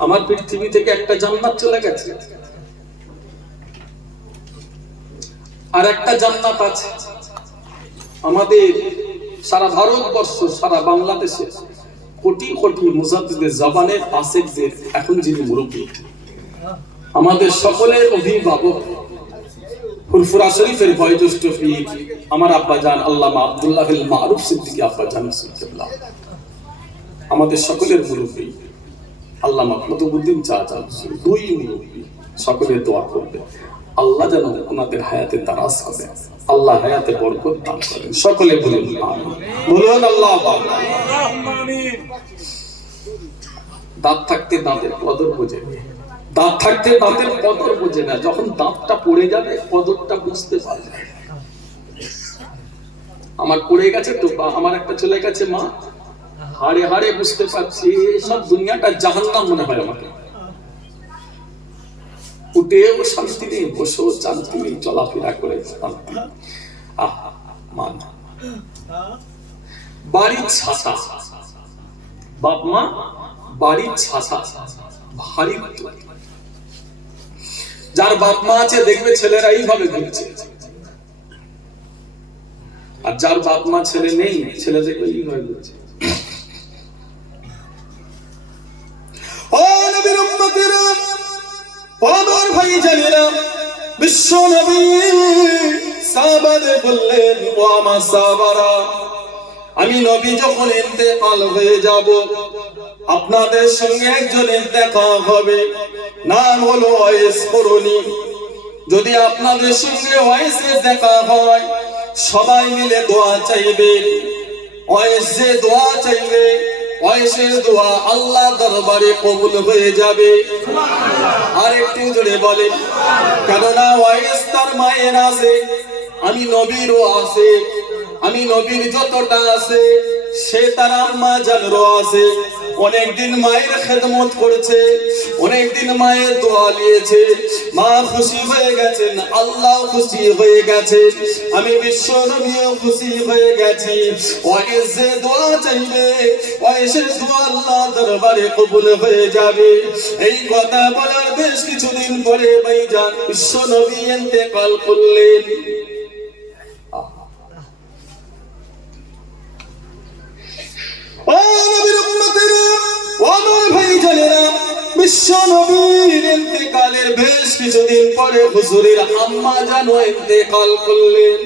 আমার পৃথিবী থেকে একটা জান্নাত চলে গেছে, আর একটা জান্নাত আছে আমাদের সারা ভারতবর্ষ, সারা বাংলাদেশে কোটি কোটি মুজাদ্দিদের জবানের আসিকদের এখন যিনি মুরব্বী, আমাদের সকলের অভিভাবক, ফুরফুরা শরীফের বয়োজ্যেষ্ঠ পীর আমার আব্বা জান আল্লামা আব্দুল্লাহিল মারুফ সিদ্দিকী আব্বা জান সুবহানাল্লাহ, আমাদের সকলের মুরব্বী আল্লামা কুতুবউদ্দিন চাচা, দুই মুরব্বী, সকলের দোয়া করবে আল্লাহ যেন ওনাদের হায়াতে দারাজ করে, আল্লাহ হায়াতে বরকত দান করেন। সকলে বলুন আমিন। বলুন আল্লাহুম্মা আমিন। দাঁত থাকতে দাঁতের কদর বোঝে না, দাঁত থাকতে দাঁতের কদর বোঝে না, যখন দাঁতটা পড়ে যাবে কদরটা বুঝতে পারবে। আমার পড়ে গেছে তো, আমার একটা চলে গেছে মা, হাড়ে হাড়ে বুঝতে পারছি সব দুনিয়াটা জাহান্নাম মনে হয় আমাকে। উঠেও শান্তি নেই, বসেও শান্তি নেই, চলাফেরা করে শান্তি। মান বাড়ির ছাতা, বাপ মা বাড়ির ছাতা ভারী। যার বাপ মা আছে দেখবে ছেলেরা এইভাবে ঘুরছে, আর যার বাপ মা ছেলে নেই ছেলে দেখবে এইভাবে ঘুরছে। ভাইজানেরা, বিশ্ব নবী সাহাবাদের বললেন, ও আমার সাহাবারা, আমি নবী যখন ইন্তেকাল হয়ে যাব, আপনাদের সঙ্গে একজনের দেখা হবে, নাম হলো ওয়াইস করুনি। যদি আপনাদের সঙ্গে ওয়াইসের দেখা হয়, সবাই মিলে দোয়া চাইবেন। ওয়াইস যে দোয়া চাইবে, ওয়াইসের দোয়া আল্লাহ দরবারে কবুল হয়ে যাবে। আর একটু জোরে বলেন, কেননা ওয়াইস তার মায়ের আছে, আমি নবীরও আছে। আমি নবীর যতটা আছে, সে তার আম্মা জানেরও আছে। অনেকদিন মায়ের খেদমত করেছে, অনেকদিন মায়ের দোয়া নিয়েছে, মা খুশি হয়ে গেছেন, আল্লাহ খুশি হয়ে গেছে, আমি বিশ্ব নবীও খুশি হয়ে গেছি। ওয়াইস যে দোয়া চাইবে, ওয়াইসের দোয়া আল্লাহ দরবারে কবুল হয়ে যাবে। এই কথা বলার বেশ কিছুদিন পরে ভাইজান বিশ্ব নবী ইন্তেকাল করলেন। ও নবীর উম্মতেরা, ও আমার ভাইজানেরা, বিশ্ব নবীর ইন্তেকালের বেশ কিছুদিন পরে হুজুরের আম্মা জান ইন্তেকাল করলেন।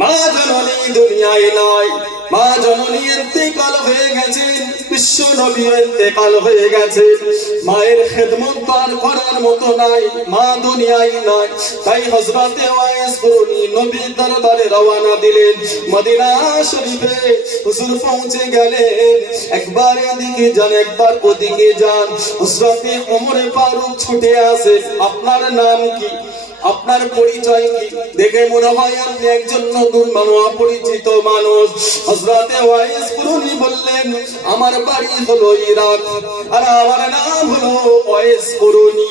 মা জননী দুনিয়ায় নাই, মা জননী ইন্তেকাল হয়ে গেছেন, বিশ্ব নবী ইন্তেকাল হয়ে গেছে। মায়ের খেদমত আর করার মতো নাই, মা দুনিয়ায় নাই। তাই হযরতে ওয়াইস করুনি নবীর দরবারে রওনা দিলেন। মদিনা শরীফে হুজুর পৌঁছে গেলেন। একবার এদিকে যান, একবার ওদিকে যান। হযরতে ওমর ফারুক ছুটে আসে, আপনার নাম কি, আপনার পরিচয় কি? দেখে মনে হয় আপনি একজন নতুন মানুষ, অপরিচিত মানুষ। হযরতে ওয়াইস করুনি বললেন, আমার বাড়ি হলো ইরাক, আর আমার নাম হলো ওয়াইস করুনি।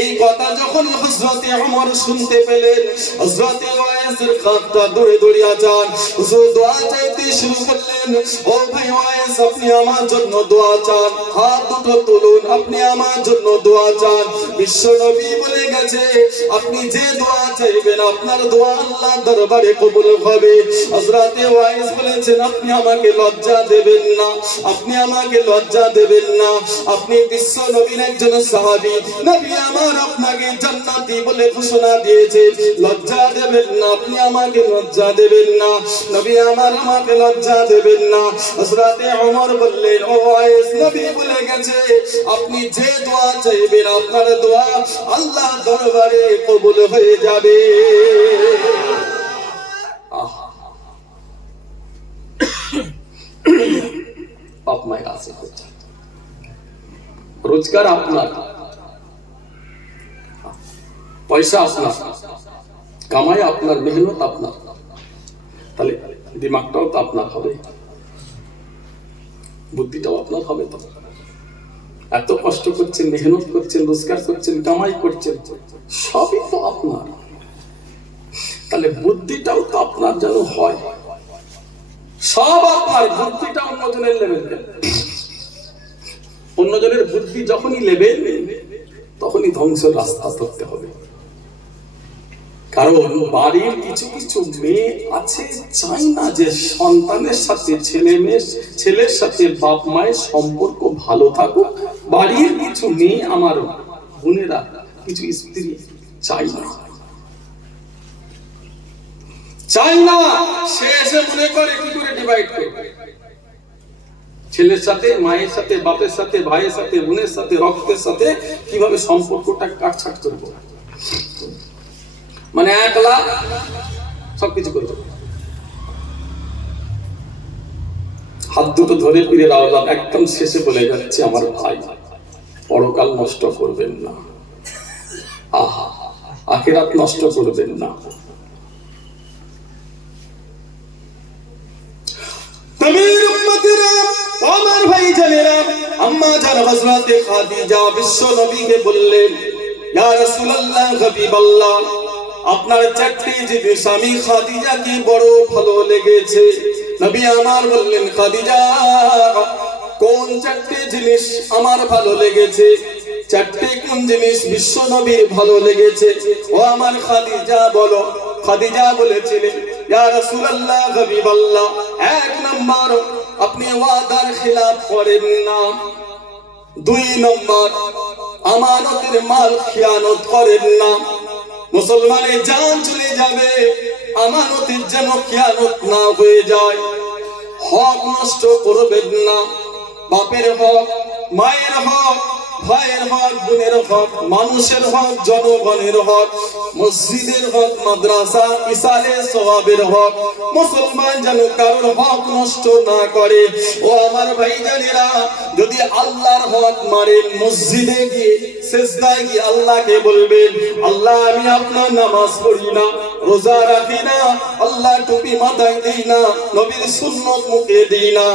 এই কথা যখন হযরতে ওমর শুনতে পেলেন, হযরতে ওয়াইসের কাঁধটা দৌড়ে দৌড়িয়ে যান, হুজুর দোয়া চাইতে শুরু করলেন। ও ভাই ওয়াইস, আপনি আমার জন্য দোয়া চান, হাত দুটো তুলুন, আপনি আমার জন্য দোয়া চান। বিশ্ব নবী বলে গেছে, আপনি যে দোয়া চাইবেন আপনার দোয়া আল্লাহ দরবারে কবুল হবে। হযরতে ওয়াইস বলেছেন, আপনি আমাকে লজ্জা দেবেন না, আপনি আমাকে লজ্জা দেবেন না, আপনি বিশ্ব নবীর একজন সাহাবী, নবী আমার আপনাকে জান্নাতি বলে ঘোষণা দিয়েছেন, লজ্জা দেবেন না, আপনি আমাকে লজ্জা দেবেন না, নবী আমার আমাকে লজ্জা দেবেন না। হযরতে ওমর বললেন, ও ওয়াইস, নবী বলে গেছে, আপনি যে দোয়া চাইবেন আপনার দোয়া আল্লাহ দরবারে কবুল হয়ে যাবে। বাপ মায়ের আছে, রোজগার আপনার, পয়সা আপনার, কামাই আপনার, মেহনত আপনার, তাহলে দিমাগটাও তো আপনার হবে, বুদ্ধিটাও আপনার হবে। তো এত কষ্ট করছেন, মেহনত করছেন, রোজগার করছেন, কামাই করছেন, সবই তো আপনার, তাহলে বুদ্ধিটাও তো আপনার যেন হয়। সব আপনার, বুদ্ধিটা অন্যজনের নেবেন কেন? অন্যজনের বুদ্ধি যখনই নেবেন, তখনই ধ্বংসের রাস্তা ধরতে হবে। কারণ বাড়ির কিছু কিছু মেয়ে আছে, চাই না যে সন্তানের সাথে ছেলের সাথে বাপ মায়ের সম্পর্ক ভালো থাকুক। বাড়ির কিছু মেয়ে, আমার বোনেরা, কিছু স্ত্রী চাই না, চাই না। সে এসে মনে করে কি করে ডিভাইড করবে, ছেলের সাথে, মায়ের সাথে, বাপের সাথে, ভাইয়ের সাথে, বোনের সাথে, রক্তের সাথে কিভাবে সম্পর্কটা কাটছাট করবো, মানে একলা সবকিছু করবে। হাত দুটো ধরে ফিরে রাখলাম, একদম শেষে বলে যাচ্ছে, আমার ভাই, পরকাল নষ্ট করবেন না, আহা, আখিরাত নষ্ট করবেন না। নবীর উম্মতেরা, আমার ভাইজানেরা, আম্মা জান হযরতে খাদিজা বিশ্ব নবীকে বললেন, ইয়া রাসূলুল্লাহ, হাবিবাল্লাহ, আপনার চারটি জিনিস আমি খাদিজাকে বড় ভালো লেগেছে। নবী আমার বললেন, খাদিজা, কোন চারটি জিনিস আমার ভালো লেগেছে? চারটি কোন জিনিস বিশ্ব নবীর ভালো লেগেছে? ও আমার খাদিজা বলো। খাদিজা বলেছিলেন, ইয়া রাসূলুল্লাহ, হাবিবাল্লাহ, এক নাম্বার, আপনি ওয়াদার খিলাফ করেন না। দুই নম্বর, আমানতের মাল খিয়ানত করেন না। মুসলমানের জান চলে যাবে, আমানতের যেন খিয়ানত না হয়ে যায়। হক নষ্ট করবেন না, বাপের হক, মায়ের হক, ভাইয়ের হক, বোনের হক, মানুষের হক, জনগণের হক, মসজিদের হক, মাদ্রাসা, ইসালে সওয়াবের হক, মুসলমান যেন কারোর হক নষ্ট না করে। ও আমার ভাইজানেরা, যদি আল্লাহর হক মারেন, মসজিদে গিয়ে সিজদায় গিয়ে আল্লাহকে বলবেন, আল্লাহ আমি আপনার নামাজ পড়ি না, রোজা রাখি না, আল্লাহ টুপি মাথায় দিই না, নবীর সুন্নত মুখে দিই না,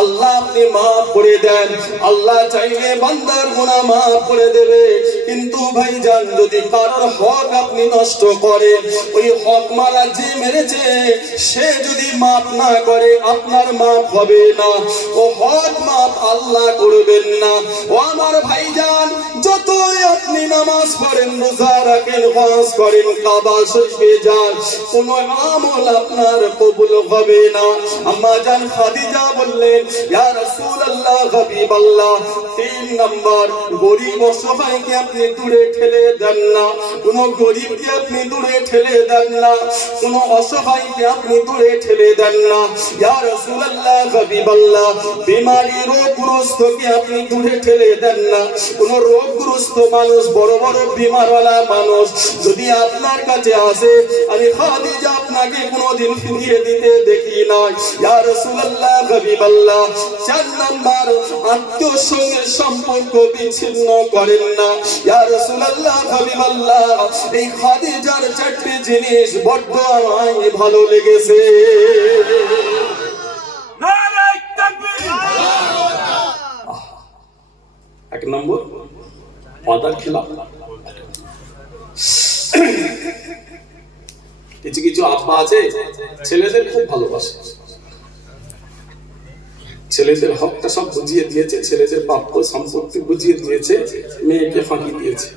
আল্লাহ আপনি মাফ করে দেন। আল্লাহ চাইলে বান্দার গুনাহ মাফ করে দেবে। কিন্তু ভাইজান, যদি কারোর হক আপনি নষ্ট করেন, ওই হক মারা যে মেরেছে সে যদি মাফ না করে, আপনার মাফ হবে না। ও হক মাফ আল্লাহ করবেন না। ও আমার ভাইজান, যতই আপনি নামাজ পড়েন, রোজা রাখেন, হজ করেন, কাবা শরীফে যান, কোনো আমল আপনার কবুল হবে না। আম্মা জান খাদিজা বললেন, ইয়া রাসূলুল্লাহ, হাবিবাল্লাহ, 3 নাম্বার, গরিব অসহায়কে আপনি দূরে ঠেলে দেন না। কোন গরিবকে আপনি দূরে ঠেলে দেন না, কোন অসহায়কে আপনি দূরে ঠেলে দেন না। ইয়া রাসূলুল্লাহ, হাবিবাল্লাহ, বিমারি রোগগ্রস্তকে আপনি দূরে ঠেলে দেন না। কোন রোগগ্রস্ত মানুষ, বড় বড় বিমারওয়ালা মানুষ যদি আপনার কাছে আসে, আমি খাদিজা আপনাকে কোনোদিন ফিরিয়ে দিতে দেখি নাই। ইয়া রাসূলুল্লাহ, হাবিবাল্লাহ, 4 নাম্বার, আত্মীয়র সঙ্গে সম্পর্ক বিচ্ছিন্ন করেন না। ইয়া রাসূলুল্লাহ, হাবিবাল্লাহ, এই খাদিজার 4টি জিনিস বড্ড আমায় ভালো লেগেছে। নারে তাকবীর! 1 নম্বর, ওয়াদার খিলাফ। কিছু কিছু আব্বা আছে, ছেলেদের খুব ভালোবাসে, ছেলেদের হকটা সব বুঝিয়ে দিয়েছে, ছেলেদের প্রাপ্য সম্পত্তি বুঝিয়ে দিয়েছে, মেয়েকে ফাঁকি দিয়েছে।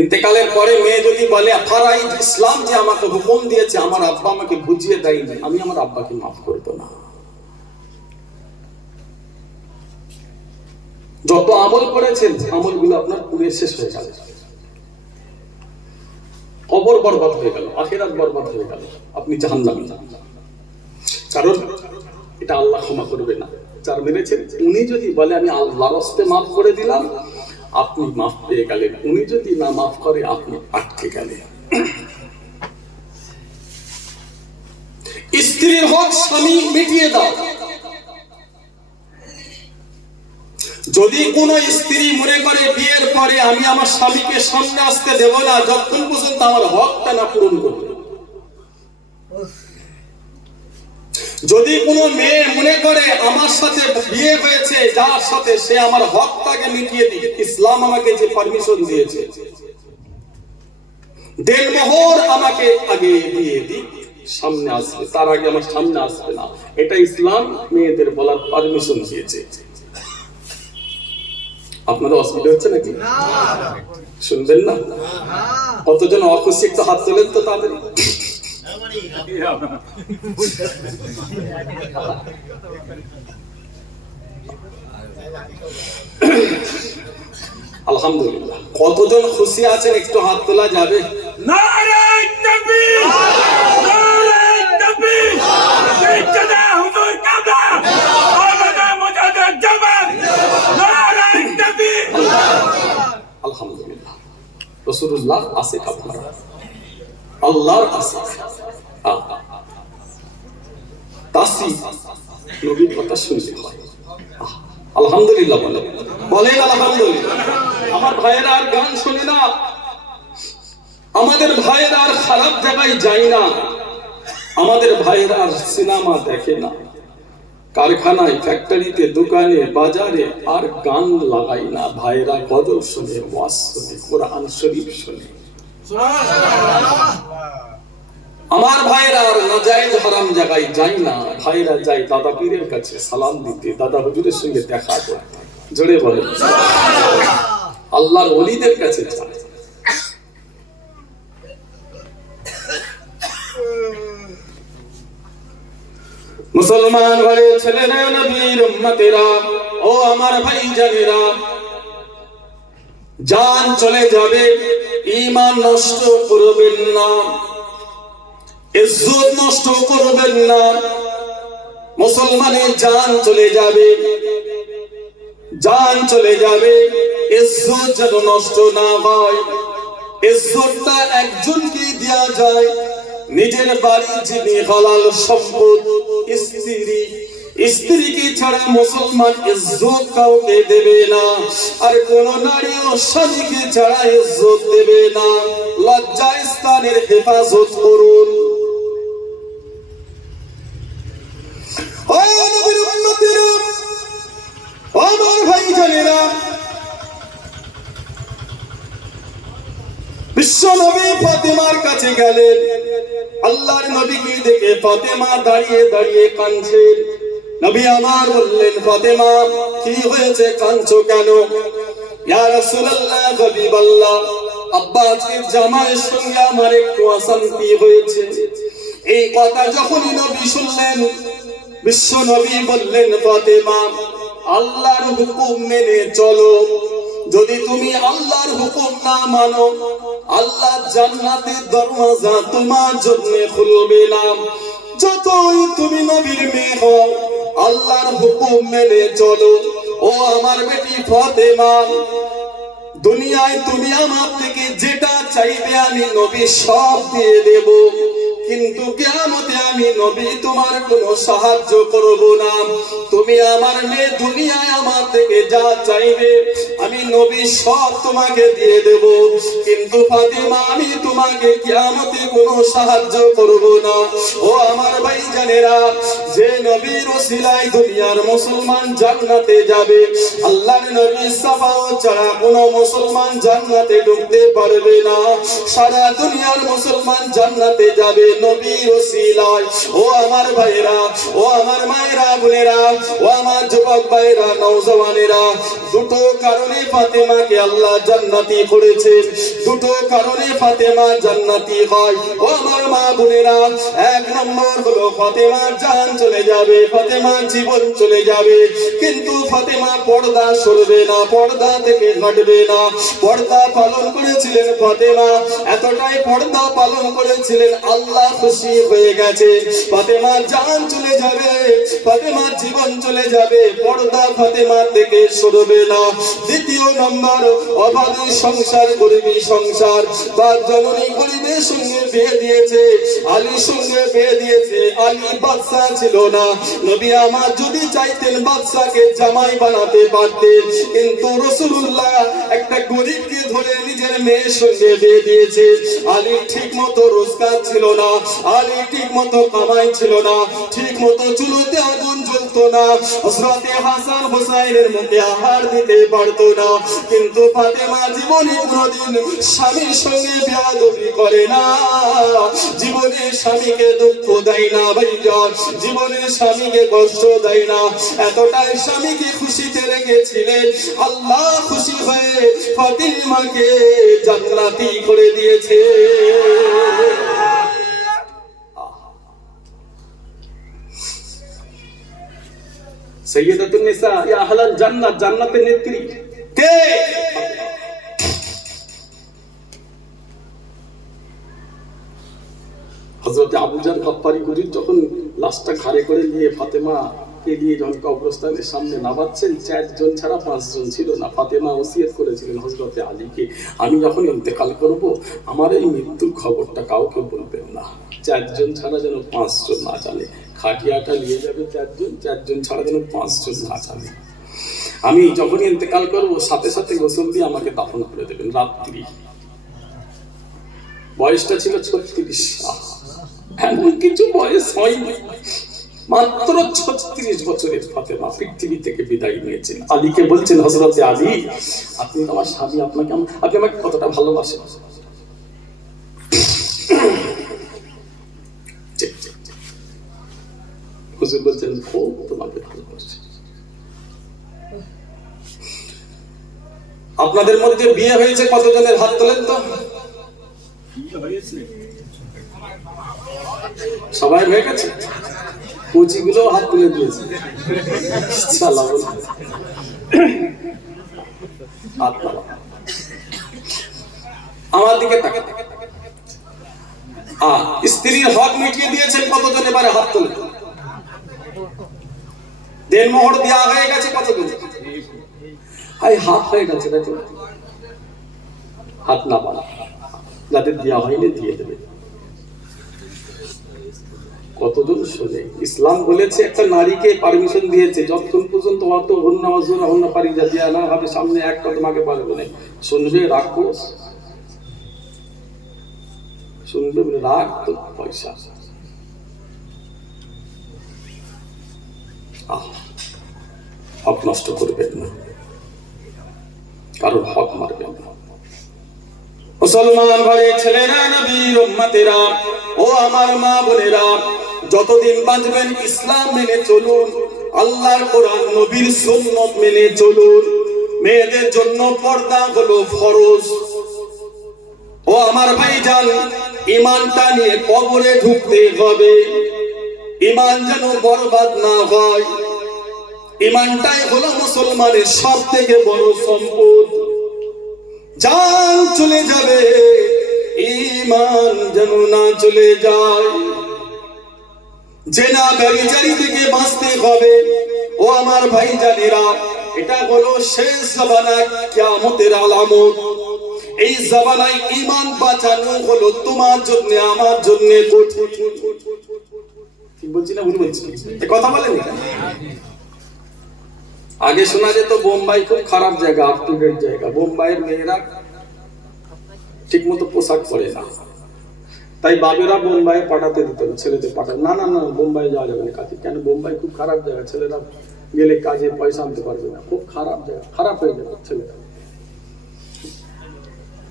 ইন্তেকালের পরে মেয়ে যদি বলে, ফারাইদ ইসলাম যে আমাকে হুকুম দিয়েছে, আমার আব্বা আমাকে বুঝিয়ে দেয়নি, আমি আমার আব্বাকে মাফ করব না। যত আমল করেছেন, আমলগুলো আপনার পুরে শেষ হয়ে গেল, কবর বরবাদ হয়ে গেল, আখিরাত বরবাদ হয়ে গেল, আপনি জাহান্নামী। কারণ এটা আল্লাহ ক্ষমা করবে না। যার মেরেছেন, উনি যদি বলে আমি আল্লাহর হস্তে মাফ করে দিলাম, আপনি মাফ পেয়ে গেলেন। উনি যদি না মাফ করে, আপনি আটকে গেলেন। স্ত্রীর হক স্বামী মিটিয়ে দাও। যদি কোনো স্ত্রী মনে করে বিয়ের পরে আমি আমার স্বামীকে সামনে আসতে দেব না যতক্ষণ পর্যন্ত আমার হকটা না পূরণ করবে, যদি কোনো মেয়ে মনে করে আমার সাথে বিয়ে হয়েছে যার সাথে, সে আমার হকটাকে মিটিয়ে দিক, ইসলাম আমাকে যে পারমিশন দিয়েছে, দেনমোহর আমাকে আগে দিয়ে দিক, সামনে আসবে, তার আগে আমার সামনে আসবে না, এটা ইসলাম মেয়েদের বলার পারমিশন দিয়েছে। আপনাদের অসুবিধা হচ্ছে নাকি? শুনবেন না? কতজন অখুশি, একটু হাত তোলেন তো তাদের। আলহামদুলিল্লাহ, কতজন খুশি আছেন একটু হাত তোলা যাবে? নারে তাকবীর! নারে তাকবীর! ইত্তেদা হুজুর কাবলা! আমাদের মুজাহিদ জামাত! নারে তাকবীর! আলহামদুলিল্লাহ, রাসূলুল্লাহ আশিক আপনারা, আল্লাহর আশিক, তাসি নবীর কথা শুনতে হয়। আলহামদুলিল্লাহ বলেন, বলেন আলহামদুলিল্লাহ। আমার ভাইয়েরা আর গান শুনে না, আমাদের ভাইয়েরা আর খারাপ জায়গায় যায় না, আমাদের ভাইয়েরা আর সিনেমা দেখে না, কারখানায়, ফ্যাক্টরিতে, দোকানে, বাজারে আর গান লাগাই না। ভাইয়েরা গজল শুনে, ওয়াজ শুনে, কোরআন শরীফ শুনে। আমার ভাইয়েরা আর নাজায়েজ হারাম জায়গায় যায় না, ভাইয়েরা যায় দাদা পীরের কাছে সালাম দিতে, দাদা হুজুরের সঙ্গে দেখা করতে। জোরে বলেন, আল্লাহর ওলিদের কাছে যায়। মুসলমান ঘরে ছেলেরা, নবীর উম্মতেরা, ও আমার ভাইজানেরা, জান চলে যাবে, ঈমান নষ্ট করবেন না, ইজ্জত নষ্ট করবেন না। মুসলমানের জান চলে যাবে, জান চলে যাবে, ইজ্জত যেন নষ্ট না হয়। ইজ্জতটা একজনকে দেয়া যায়, নিজের বাড়ির যিনি হালাল সম্পদ স্ত্রী, স্ত্রীকে ছাড়া মুসলমান ইজ্জত কাউকে দেবে না। আর কোন নারীও স্বামীকে ছাড়া ইজ্জত দেবে না। লজ্জা স্থানের হেফাজত করুন। ও নবীর উম্মতেরা, আমার ভাইজানেরা, বিশ্ব নবী ফাতেমার কাছে গেলেন। আল্লাহর নবীকে দেখে ফাতেমা দাঁড়িয়ে দাঁড়িয়ে কাঁদছেন। নবী আমার বললেন, ফাতেমা কি হয়েছে, কাঁদছো কেন? ইয়া রাসূলুল্লাহ, হাবিবাল্লাহ, আব্বা আজকে জামাইয়ের সঙ্গে আমার একটু অশান্তি হয়েছে। এই কথা যখনই নবী শুনলেন, বিশ্ব নবী বললেন, ফাতেমা আল্লাহর হুকুম মেনে চলো। যদি তুমি আল্লাহর হুকুম না মানো, আল্লাহ জান্নাতের দরওয়াজা তোমার জন্য খুলবে না। যতই তুমি নবীর মেয়ে হও, আল্লাহর হুকুম মেনে চলো। ও আমার বেটি ফাতেমা, দুনিয়ায় তুমি আমার থেকে যেটা চাইবে আমি নবী সব দিয়ে দেব, কিন্তু কিয়ামতে আমি নবী তোমার কোনো সাহায্য করব না। তুমি আমার মেয়ে, দুনিয়ায় আমার থেকে যা চাইবে আমি নবী সব তোমাকে দিয়ে দেব, কিন্তু ফাতেমা আমি তোমাকে কিয়ামতে কোনো সাহায্য করব না। ও আমার ভাইজানেরা, যে নবীর ওসিলায় দুনিয়ার মুসলমান জান্নাতে যাবে, আল্লাহর নবী সাফাও ছাড়া কোনো মুসলমান জান্নাতে ঢুকতে পারবে না। সারা দুনিয়ার মুসলমান জান্নাতে যাবে নবীর ওসিলায়। ও আমার ভাইরা, ও আমার মায়েরা, বোনেরা, ও আমার যুবক ভাইরা, নওজওয়ানেরা, দুটো কারণে ফাতেমাকে আল্লাহ জান্নাতি করেছেন। দুটো কারণে ফাতেমা জান্নাতি হয়। ও আমার মা বোনেরা, এক নম্বর হলো ফাতেমার জান চলে যাবে, ফাতেমার জীবন চলে যাবে, কিন্তু ফাতেমা পর্দা সরবে না, পর্দা থেকে হটবে না। পর্দা পালন করেছিলেন ফাতেমা, এতটাই পর্দা পালন করেছিলেন, আল্লাহ খুশি হয়ে গেছে। ফাতেমার জান চলে যাবে, ফাতেমার জীবন চলে যাবে, পর্দা ফাতেমার থেকে সরবে না। দ্বিতীয় নম্বর, অভাবী সংসার, গরিবী সংসার। তার জননী গরিবের সঙ্গে বিয়ে দিয়েছে, আলীর সঙ্গে বিয়ে দিয়েছে। আলী বাদশা ছিল না, নবী আমার যদি চাইতেন বাদশাকে জামাই বানাতে পারতেন, কিন্তু রাসূলুল্লাহ একটা গরিবকে ধরে নিজের মেয়ের সঙ্গে বিয়ে দিয়েছে। আলী ঠিক মতো রোজগার ছিল না, আলী ঠিক মতো কামাই ছিল না, ঠিক মতো চুলোতে আগুন জ্বলতো না, হযরতে হাসান হুসাইনের মুখে আহার দিতে পারতো না। কিন্তু ফাতেমা জীবনে কোনোদিন স্বামীর সঙ্গে বেয়াদবি করে না, জীবনে স্বামীকে দুঃখ দেয় না ভাইজান, জীবনে স্বামীকে কষ্ট দেয় না। এতটাই স্বামীকে খুশিতে রেখেছিলেন, আল্লাহ খুশি হয়ে ফাতিমাকে জান্নাতি করে দিয়েছে। সাইয়্যিদাতুন নিসা, ইয়া আহলাল জান্নাত, জান্নাতের নেত্রী কে? হযরত আবু জার গফফারি হুজুর যখন লাশটা ঘাড়ে করে নিয়ে ফাতেমাকে নিয়ে যখন কবরস্থানের সামনে নামাচ্ছেন, 4 জন ছাড়া 5 জন ছিল না। ফাতেমা ওসিয়ত করেছিলেন হযরতে আলীকে, আমি যখন ইন্তেকাল করব আমার এই মৃত্যুর খবরটা কাউকে বলবেন না, 4 জন ছাড়া যেন 5 জন না জানে। খাটিয়াটা নিয়ে যাবে 4 জন, 4 জন ছাড়া যেন 5 জন না জানে। আমি যখনই ইন্তেকাল করব সাথে সাথে গোসল দিয়ে আমাকে দাফন করে দেবেন। রাত্রি, বয়সটা ছিল 36। এমন কিছু বয়স হয়নি, মাত্র 36 বছরের ফাতেমা পৃথিবী থেকে বিদায় নিয়েছেন। আলীকে বলছেন, হযরতে আলী, আপনি আমার স্বামী, আপনি আমাকে কতটা ভালোবাসেন। হুজুর বলছেন, খুব তোমাকে ভালোবাসি। আপনাদের মধ্যে বিয়ে হয়েছে কতজনের হাত তোলেন তো? সবাই হয়ে গেছে, কুচিগুলো হাত তুলে দিয়েছে। হাত আমার দিকে তাকান। স্ত্রীর হক মিটিয়ে দিয়েছেন কতজন? এবারে হাত তোলে। দেনমোহর দেওয়া হয়ে গেছে কতজন? হাত হয়ে গেছে, দেখো হাত না পারা, যাদের দেওয়া হয়নি দিয়ে দেবে। কতজন শোনে? ইসলাম বলেছে একটা নারীকে পারমিশন দিয়েছে যতক্ষণ পর্যন্ত অত হন্না পারি যা দিয়া না হবে সামনে এক কদম আগে পারবে না। শুনবে রাখবো, শুনবে রাখ তো পয়সা। হক নষ্ট করবেন না, কারণ হক মারবেন না। মুসলমান ঘরে ছেলেরা, নবীর উম্মতেরা, ও আমার মা বোনেরা, যতদিন বাঁচবেন ইসলাম মেনে চলুন, আল্লাহর কোরআন নবীর সুন্নাত মেনে চলুন। মেয়েদের জন্য পর্দা হলো ফরজ। ও আমার ভাইজান, ঈমানটা নিয়ে কবরে ঢুকতে হবে, ঈমান যেন বরবাদ না হয়। ঈমানটাই হলো মুসলমানের সবথেকে বড় সম্পদ। জান চলে যাবে, ঈমান যেন না চলে যায়। জেনা ব্যভিচারী থেকে বাঁচতে হবে। ও আমার ভাইজানেরা, এটা হলো শেষ জামানা, কিয়ামতের আলামত। এই জামানায় ঈমান বাঁচানো হলো তোমার জন্য আমার জন্য কঠিন। ঠিক বলছি না ভুল বলছি? কথা বলেন। আগে শোনা যেত বোম্বাই খুব খারাপ জায়গা, আপ টু ডেট জায়গা, বোম্বাইয়ের মেয়েরা ঠিক মতো পোশাক পরে না, তাই বাবেরা বোম্বাইয়ে পাঠাতে দিত না, ছেলেদের পাঠাতে। না না না, বোম্বাই যাওয়া যাবে না কাজে। কেন? বোম্বাই খুব খারাপ জায়গা, ছেলেরা গেলে কাজে পয়সা আনতে পারবে না, খুব খারাপ জায়গা, খারাপ হয়ে যাবে ছেলেরা।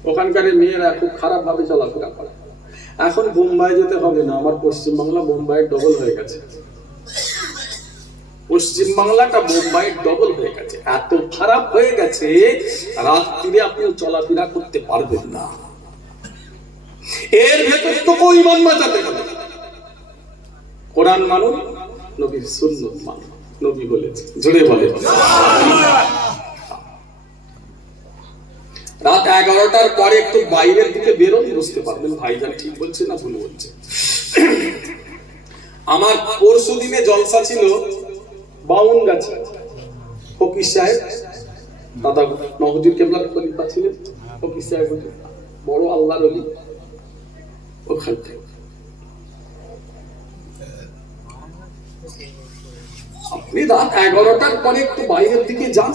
ওখানকার মেয়েরা খুব খারাপ ভাবে চলাফেরা করে। এখন বোম্বাই যেতে হবে না, আমার পশ্চিমবাংলা বোম্বাইয়ের ডবল হয়ে গেছে। পশ্চিমবাংলাটা বোম্বাইয়ের ডবল হয়ে গেছে, এত খারাপ হয়ে গেছে রাত্রিরে আপনি চলাফেরা করতে পারবেন না। এর ভেতর তো ঈমান বাঁচাতে হবে। কোরআন মানুন, নবীর সুন্নাত মানুন। নবী বলেছে, জোরে বলেন। রাত 11টার পরে একটু বাইরের দিকে বেরোন, বুঝতে পারবেন ভাইজান ঠিক বলছে না ভুল বলছে। আমার পরশু দিনে জলসা ছিল বাউন গাছে, ফকির সাহেব দাদা নওজুর কেবলার খলিফা ছিলেন, ফকির সাহেব বড় আল্লাহর ওলি। ওখান থেকে আপনি রাত 11টার পরে একটু বাইরের দিকে যান,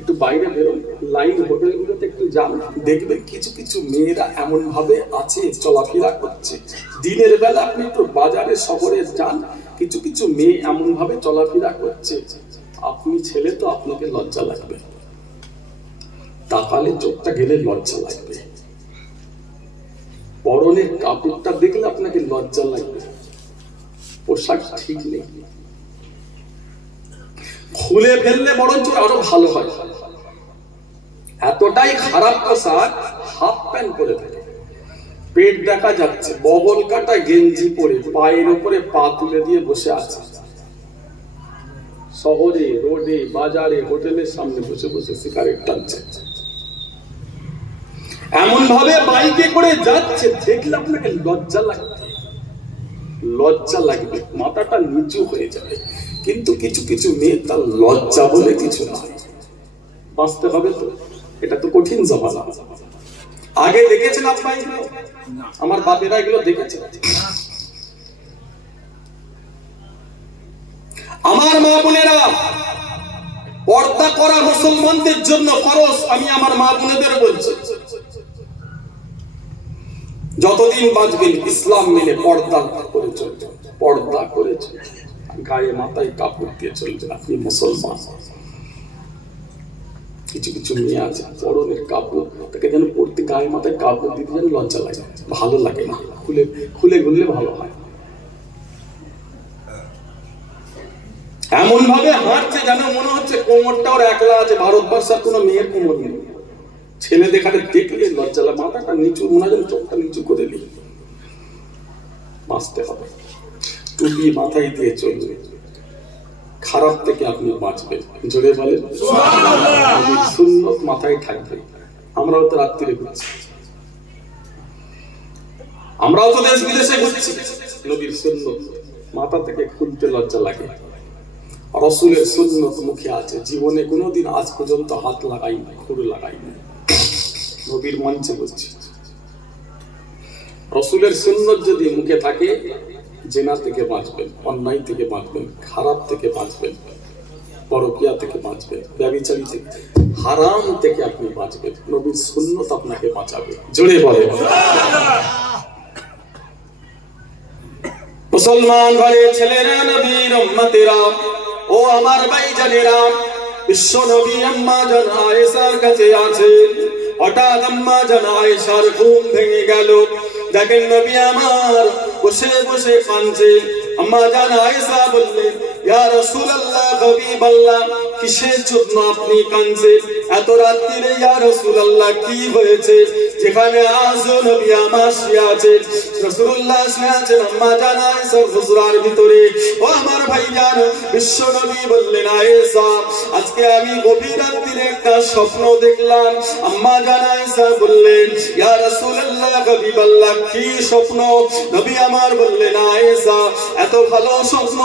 একটু বাইরে বেরোন, লাইন হোটেলগুলোতে একটু যান, দেখবেন কিছু কিছু মেয়েরা এমন ভাবে আছে, চলাফেরা করছে। দিনের বেলা আপনি একটু বাজারে শহরে যান, কিছু কিছু মেয়ে এমন ভাবে চলাফেরা করছে, আপনি ছেলে তো আপনাকে লজ্জা লাগবে, তাকালে চোখটা গেলে লজ্জা লাগবে, পরনের কাপড়টা দেখলে আপনাকে লজ্জা লাগবে, পোশাক ঠিক নেই, খুলে ফেললে বরঞ্চ আরো ভালো হয়। এতটাই খারাপ পোশাক, হাফ প্যান্ট পরে থাকে, পেট দেখা যাচ্ছে, বগল কাটা গেঞ্জি পরে পায়ের উপরে পা তুলে দিয়ে বসে আছে, শহরে রোডে বাজারে হোটেলের সামনে বসে বসে সিগারেট টানছে, এমন ভাবে বাইকে করে যাচ্ছে, দেখলে আপনাকে লজ্জা লাগবে, লজ্জা লাগবে, মাথাটা নিচু হয়ে যাবে। কিন্তু কিছু কিছু মেয়ে তার লজ্জা বলে কিছু নয়, বাঁচতে হবে তো, এটা তো কঠিন জামানা। আগে দেখেছেন আপনারা এগুলো? আমার বাপেরা এগুলো দেখেছে? আমার মা বোনেরা, পর্দা করা মুসলমানদের জন্য ফরজ। আমি আমার মা বোনেদের বলছি, যতদিন বাঁচবেন ইসলাম মেনে পর্দা করে চলবেন, পর্দা করে চলবেন, গায়ে মাথায় কাপড় দিয়ে চলবেন। আপনি মুসলমান। কিছু কিছু মেয়ে আছে পরনের কাপড়, তাকে যেন পড়তে গায়ে মাথায় কাপড় দিতে যেন লজ্জা লাগে, ভালো লাগে না, খুলে খুলে ঘুরলে ভালো হয়। এমন ভাবে হাঁটছে যেন মনে হচ্ছে কোমরটা ওর একলা আছে, ভারতবর্ষের কোনো মেয়ের কোমর নেই। ছেলে দেখাতে দেখলে লজ্জা লাগে, মাথাটা নিচু, মনে হয় চোখটা নিচু করে নিই। বাঁচতে হবে, টুপি মাথায় দিয়ে চলবে, খারাপ থেকে আপনি বাঁচবেন। জোরে বলেন সুন্নাত মাথায় থাকবে, আমরাও তো রাত্রিরে ঘুরছি, আমরাও তো দেশ বিদেশে ঘুরছি। নবীর সুন্নত মাথা থেকে খুলতে লজ্জা লাগে। রাসূলের সুন্নত মুখে আছে, জীবনে কোনোদিন আজ পর্যন্ত হাত লাগাইনি, খুর লাগাইনি। নবীর মঞ্চে বলছি, রাসূলের সুন্নত যদি মুখে থাকে, জিনা থেকে বাঁচবেন, অন্যায় থেকে বাঁচবেন, খারাপ থেকে বাঁচবেন, পরকিয়া থেকে বাঁচবেন, ব্যভিচারী থেকে, হারাম থেকে আপনি বাঁচবেন। নবীর সুন্নত আপনাকে বাঁচাবে। জোরে বলে মুসলমান ঘরে ছেলেরা, নবীর উম্মতেরা, ও আমার ভাইজানেরা, বিশ্ব নবী আম্মা জান আয়েশার কাছে আছেন। হঠাৎ আম্মা জান আয়েশার ঘুম ভেঙে গেল। দেখেন নবী আমার বসে বসে কাঁদছে। আম্মা জান আয়েশা বললেন, ইয়া রাসূলুল্লাহ, হাবিবাল্লাহ, কিসের জন্য আপনি কাঁদছেন এত রাত্রিরে? ইয়া রাসূলুল্লাহ, কি হয়েছে? যেখানে আজও নবী আমার শুয়ে আছেন, রাসূলুল্লাহ শুয়ে আছেন আম্মা জান আয়েশার হুজরার ভিতরে। ও আমার ভাইজান, বিশ্ব নবী বললেন, আয়েশা, আজকে আমি গভীর রাত্রিরে একটা স্বপ্ন দেখলাম। আম্মা জান আয়েশা বললেন, ইয়া রাসূলুল্লাহ, হাবিবাল্লাহ, কি স্বপ্ন? নবী আমার বললেন, আয়েশা, এত ভালো স্বপ্ন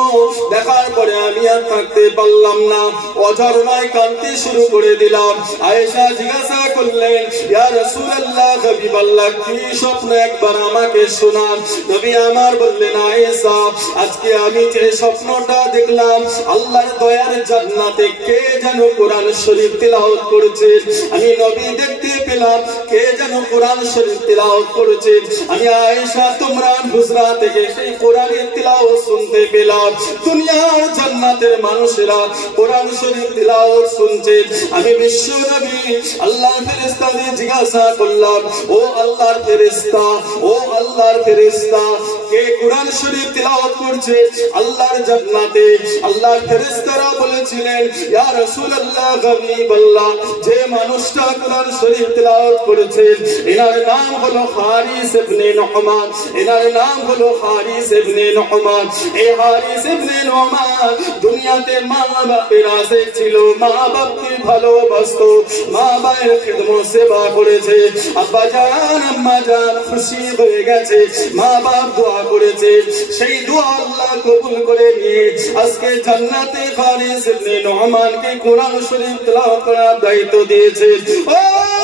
দেখার পরে আমি আর থাকতে পারলাম না, অঝরনায় কাঁদতে শুরু করে দিলাম। আয়েশা জিজ্ঞাসা করলেন, ইয়া রাসূলুল্লাহ, হাবিবাল্লাহ, কি স্বপ্ন একবার আমাকে শোনান। নবী আমার বললেন, আয়েশা, আজকে আমি যে স্বপ্নটা দেখলাম, আল্লাহর দয়ার জান্নাতে কে যেন কোরআন শরীফ তিলাওয়াত করেছে। আমি নবী দেখতে পেলাম কে যেন কোরআন শরীফ তিলাওয়াত করেছে। আমি আয়েশা তোমরা হুজরা থেকে সেই কোরআনের তিলাওয়াত শুনতে পেলাম। দুনিয়ার জান্নাতের মানুষেরা কোরআন শরীফ তিলাওয়াত শুনছে। আমি বিশ্ব নবী আল্লাহর ফেরেশতাদের জিজ্ঞাসা করলাম, ও আল্লাহর ফেরেশতা, ও আল্লাহর ফেরেশতা, কে কোরআন শরীফ তিলাওয়াত করছে আল্লাহর জান্নাতে? আল্লাহর ফেরেশতারা বলেছিলেন, ইয়া রাসূলুল্লাহ, হাবিবাল্লাহ, যে মানুষটা কোরআন শরীফ তিলাওয়াত করেছে এনার নাম হলো হারিস ইবনে নুহমান। এনার নাম হলো হারিস ইবনে নুহমান। এই হারিস ইবনে নুহমান দুনিয়াতে মা বাপের আশিক ছিল, মা বাপকে ভালোবাসতো, মা বাবার খিদমত সেবা করেছে। আব্বা জান আম্মা জান খুশি হয়ে গেছে, মা বাপ দোয়া করেছে, সেই দোয়া আল্লাহ কবুল করে নিয়ে আজকে জান্নাতে হারিস ইবনে নুহমানকে কোরআন শরীফ তেলাওয়াত করার দায়িত্ব দিয়েছে। ও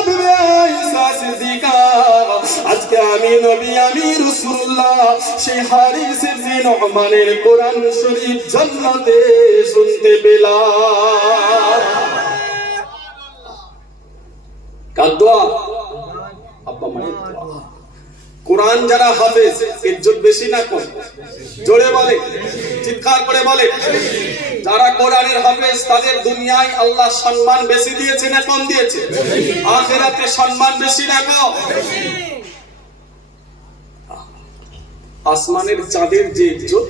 বিবি আয়েশা সিদ্দিকা, আজকে আমি নবী, আমি রাসূলুল্লাহ সেই হারিস ইবনে নুহমানের কোরআন শরীফ জান্নাতে শুনতে পেলাম। কার দোয়া? আব্বা মায়ের দোয়া। কোরআন যারা হাফেজ, ইজ্জত বেশি না কম? জোরে বলে, চিৎকার করে বলে। যারা কোরআনের হাফেজ তাদের দুনিয়ায় আল্লাহ সম্মান বেশি দিয়েছে না কম দিয়েছে? আখিরাতে সম্মান বেশি না কম? আসমানের চাঁদের যে ইজ্জত,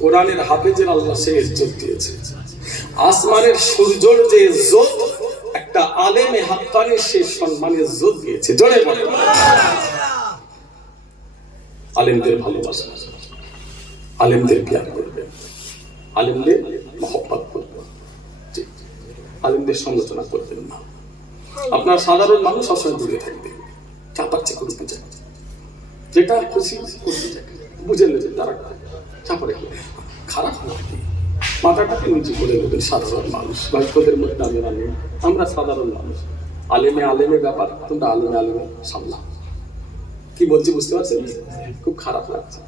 কোরআনের হাফেজের আল্লাহ সেই ইজ্জত দিয়েছে। আসমানের সূর্যের যে ইজ্জত, একটা আলেমে হাক্কানির সেই সম্মানের ইজ্জত দিয়েছে। জোরে বলে। আলেমদের ভালোবাসা, আলেমদের প্যার করবেন, আলেমদের মহব্বত করবেন, আলেমদের সমালোচনা করবেন না। আপনার সাধারণ মানুষ সবসময় দূরে থাকবে, চাপাচ্ছে করে বুঝে, যেটা খুশি করতে চাই বুঝে নেবেন, তারা চাপড়ে খারাপ লাগে, মাথাটাকে নিচু করে নেবেন। সাধারণ মানুষ বাস্তবের মধ্যে আমরা সাধারণ মানুষ। আলেমে আলেমের ব্যাপার, তোমরা আলেমে আলেমে সামলা। কি বলছি বুঝতে পারছেন? খুব খারাপ লাগছে,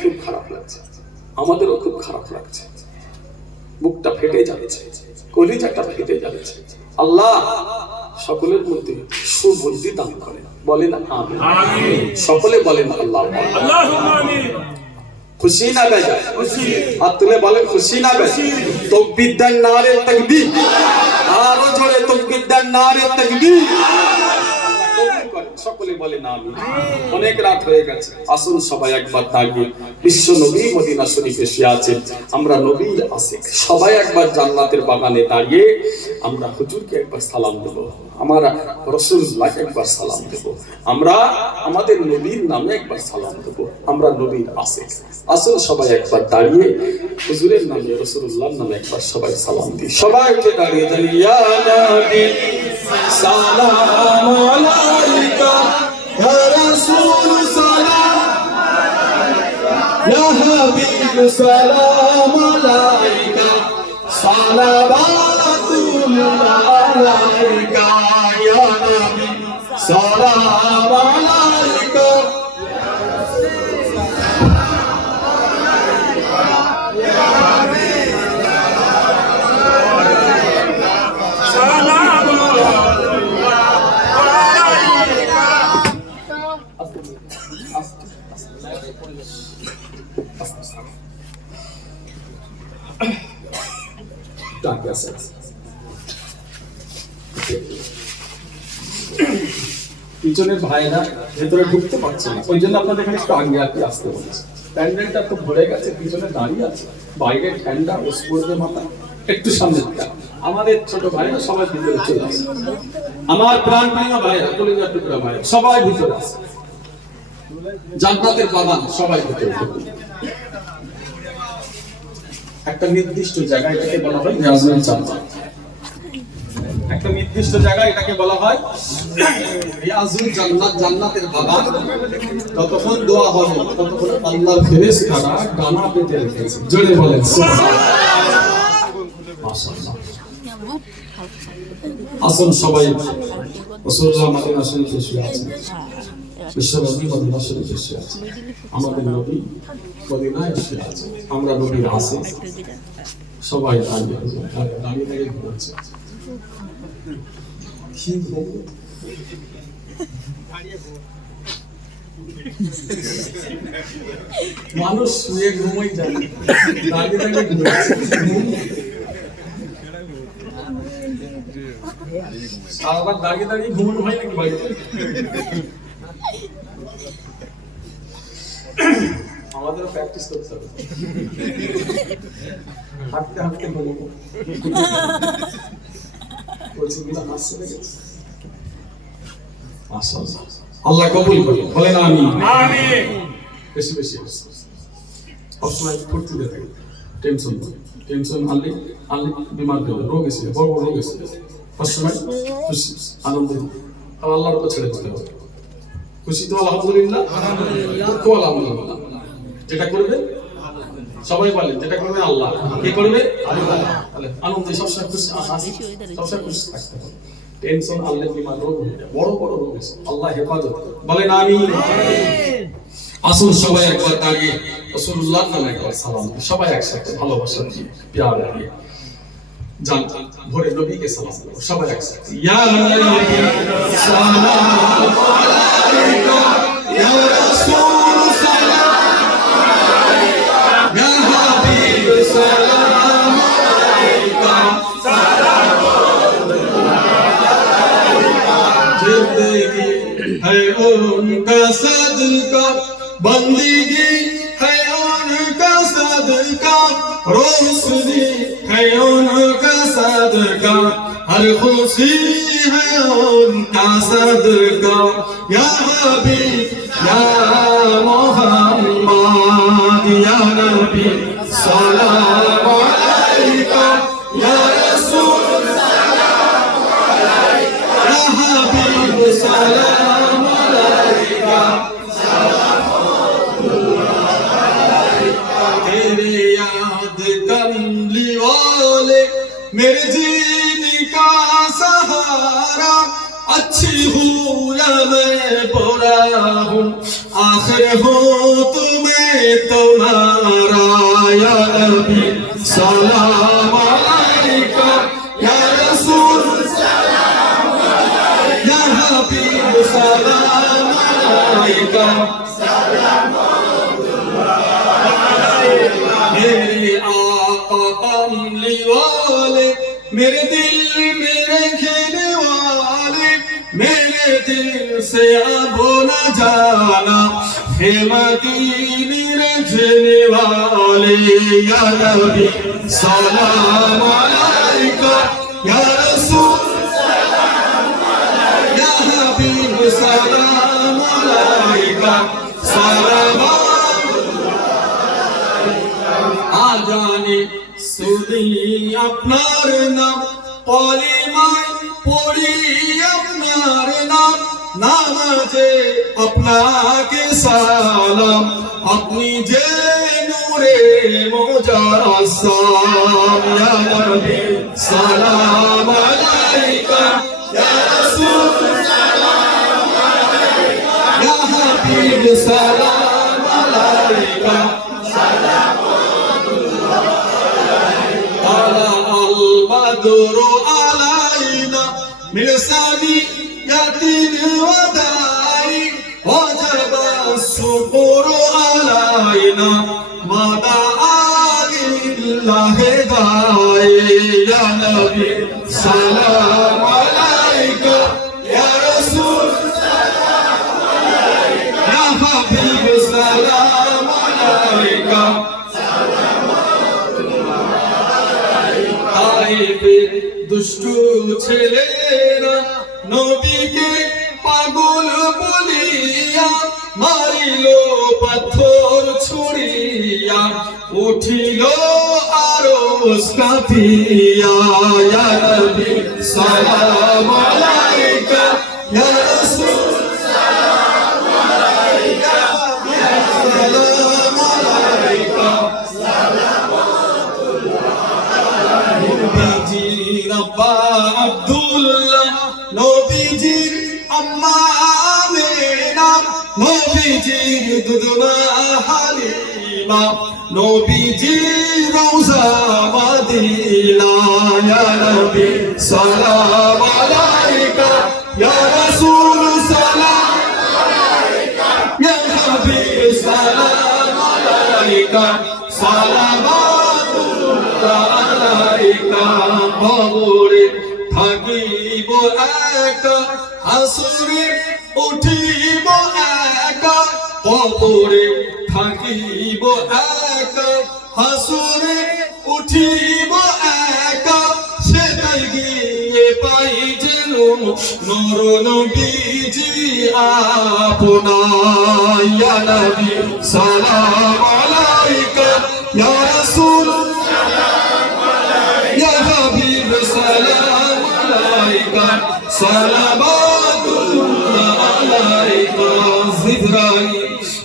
খুব খারাপ লাগছে, আমাদেরও খুব খারাপ লাগছে, বুকটা ফেটে যাচ্ছে, কলিজাটা ফেটে যাচ্ছে। আল্লাহ সকলের মধ্যে সুবুদ্ধি দান করেন, বলেন আমিন। সকলে বলেন আল্লাহ খুশি না বেজায়? হাত তুলে বলেন খুশি না বেজায়? তাকবীর দেন, নারে তাকবীর, আরো জোরে তাকবীর দেন, নারে তাকবীর। সকলে বলেন আমিন। অনেক রাত হয়ে গেছে, আসুন সবাই একবার দাঁড়িয়ে, বিশ্ব নবী মদিনা শরীফে শুয়ে আছেন, আমরা নবীর আশিক, সবাই একবার জান্নাতের বাগানে দাঁড়িয়ে আমরা হুজুরকে একবার সালাম দেব। আমার রাসূলুল্লাহকে একবার সালাম দেব, আমরা আমাদের নবীর নামে একবার সালাম দেব, আমরা নবীর আশিক। আসুন সবাই একবার দাঁড়িয়ে হুজুরের নামে রাসূলুল্লাহর নামে একবার সবাই সালাম দিই। সবাইকে দাঁড়িয়ে দাঁড়িয়ে ইয়া নবী সালাম আলাইকা, ইয়া রাসূল সালাম, ইয়া হাবিব সালাম আলাইকা, সালাওয়াতুল্লাহ আলাইকা, ইয়া নবী সালাম আলাইকা। পিছনের ভাইরা ভেতরে ঢুকতে পারছে না, ওই জন্য আপনাদের এখানে একটু আগে আগে আসতে বলছে। প্যান্ডেলটা তো ভরে গেছে, পিছনে দাঁড়িয়ে আছে, বাইরের ঠান্ডা ওস পড়বে মাথা, একটু সামনে দিকে। আমাদের ছোট ভাইরা সবাই ভিতরে চলে আসে, আমার প্রাণ প্রিয় ভাইরা, কলিজার টুকরা ভাইরা সবাই ভিতরে আসে। জান্নাতের বাগান, সবাই ভিতরে ঢুকুন। একটা নির্দিষ্ট জায়গা, এটাকে বলা হয় রিয়াজুল জান্নাত। একটা নির্দিষ্ট জায়গা, এটাকে বলা হয় রিয়াজুল জান্নাত, জান্নাতের বাগান। ততক্ষণ দোয়া হবে ততক্ষণ আল্লাহর ফেরেশতারা ডানা পেতে রেখেছে। জোরে বলেন সুবহানাল্লাহ। মাশাআল্লাহ। আসুন সবাই, রাসূলুল্লাহ মদিনা শরীফে শুয়ে আছেন, বিশ্বনবী মদিনা শরীফে শুয়ে আছেন, আমাদের নবী মদিনায় শুয়ে আছেন, আমরা নবীর আশিক। সবাই দাঁড়িয়ে দাঁড়িয়ে ঘুরছে। মানুষ শুয়ে ঘুমাই যায়, দাঁড়িয়ে দাঁড়িয়ে ঘুমাচ্ছে। সারাবার দাঁড়িয়ে দাঁড়িয়ে ঘুমানো হয় নাকি বাড়িতে? আমাদেরও প্র্যাকটিস করতে হবে, হাঁটতে হাঁটতে ঘুমাবো। আল্লাহ কবুল করুন, বলেন আমিন। বেশি বেশি সবসময় ফুর্তি দিয়ে থাকে, টেনশন টেনশন আনলে আনলে বিমার পেলে, রোগ এসে বড় বড় রোগ এসে সবসময় খুশি আনন্দ আর আল্লাহর উপর ছেড়ে দিতে হবে। খুশি তো আলহামদুলিল্লাহ, আলহামদুলিল্লাহ। যেটা করবে সবাই বলেন, যেটা করবে আল্লাহ, কে করবে? আল্লাহ। তাহলে আনন্দে সবসময় খুশি, সবসময় খুশি থাকতে হবে। টেনশন আনলে বিমার রোগ হয়ে যায়, বড় বড় রোগ এসে আল্লাহ হেফাজত করে, বলেন আমিন। আসুন সবাই একবার দাঁড়িয়ে রাসূলুল্লাহর নামে একবার সালাম দিই, সবাই একসাথে ভালোবাসা দিয়ে প্যার দিয়ে জান ভরে নবীকে সালাম দেব, সবাই একসাথে। ইয়া নবী সালাম আলাইকা, ইয়া রাসূল সালাম আলাইকা, ইয়া হাবিব সালাম আলাইকা, जिंदगी है उनका सदका, बंदगी है उनका सदका, रोशनी है उनका सदका, हर खुशी है उनका सदका, या हबीब या मोहम्मद या नबी सलाम अलैका, या रसूल सलाम अलैका, तेरे याद कमली वाले मेरे जीने का सहारा, अच्छी हूँ या मैं बुरा हूँ, आखिर हूँ तुम्हें तुम्हारा, या नबी सलाम अलैका, या रसूल सलाम अलैका, मेरे आका कमली वाले मेरे दिल में रहने वाले, मेरे दिल से अब न जाना, हे मदीने रहने वाले, या नबी सलाम अलैका, या रसूल আলাইকা আজানে শুনি আপনার নাম কলিমায় পড়ি আপনার নাম নামাজে আপনাকে সালাম আপনি যে নূরে মুজাসসাম ইয়া নবী সালাম আলাইকা ইয়া রাসূল সালাম আলাইকা ইয়া হাবিব সালাম আলাইকা البدر علينا من ثنيات الوداع وجب الشكر علينا ما دعا لله داعي يا نبي سلام عليك يا رسول سلام عليك يا حبيب سلام عليك দুষ্টু ছেলেরা নবীকে পাগল বলিয়া মারিল পাথর ছুড়িয়া উঠিল আরশ কাঁপিয়া ইয়া নবী সালাম আলাইকা ইয়া রাসূল সালাম আলাইকা ইয়া সালাম আলাইকা নবীজির আব্বা আব্দুল্লাহ নবীজির আম্মা আমিনা নবীজির দুধমা হালিমা নবীজির রওজা মদিনা ইয়া নবী সালাম আলাইকা ইয়া রাসূল সালাম আলাইকা ইয়া হাবিব সালাম আলাইকা সালামাতুল্লাহ কবরে থাকিব একা হাসরে উঠিব একা কবরে থাকিব একা হাসরে উঠিব একা সেটাই গিয়ে পাই যেন নর নবীজি আপনার ইয়া নবী সালাম আলাইকা ইয়া রাসূল يا حبيب سلام عليك صلوات الله عليك জিবরাইল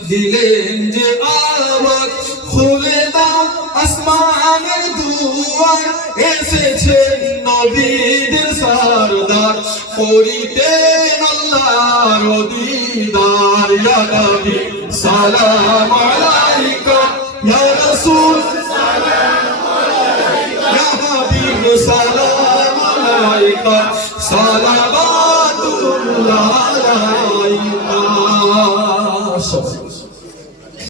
দিলেন যে আওয়াজ খুলে দাও আসমানের দুয়ার এসেছেন নবীদের সরদার করিতেন আল্লাহর দিদার ইয়া নবী সালাম আলাইকা ইয়া রাসূল সালাম আলাইকা সালাওয়াতুল্লাহ আলাইকা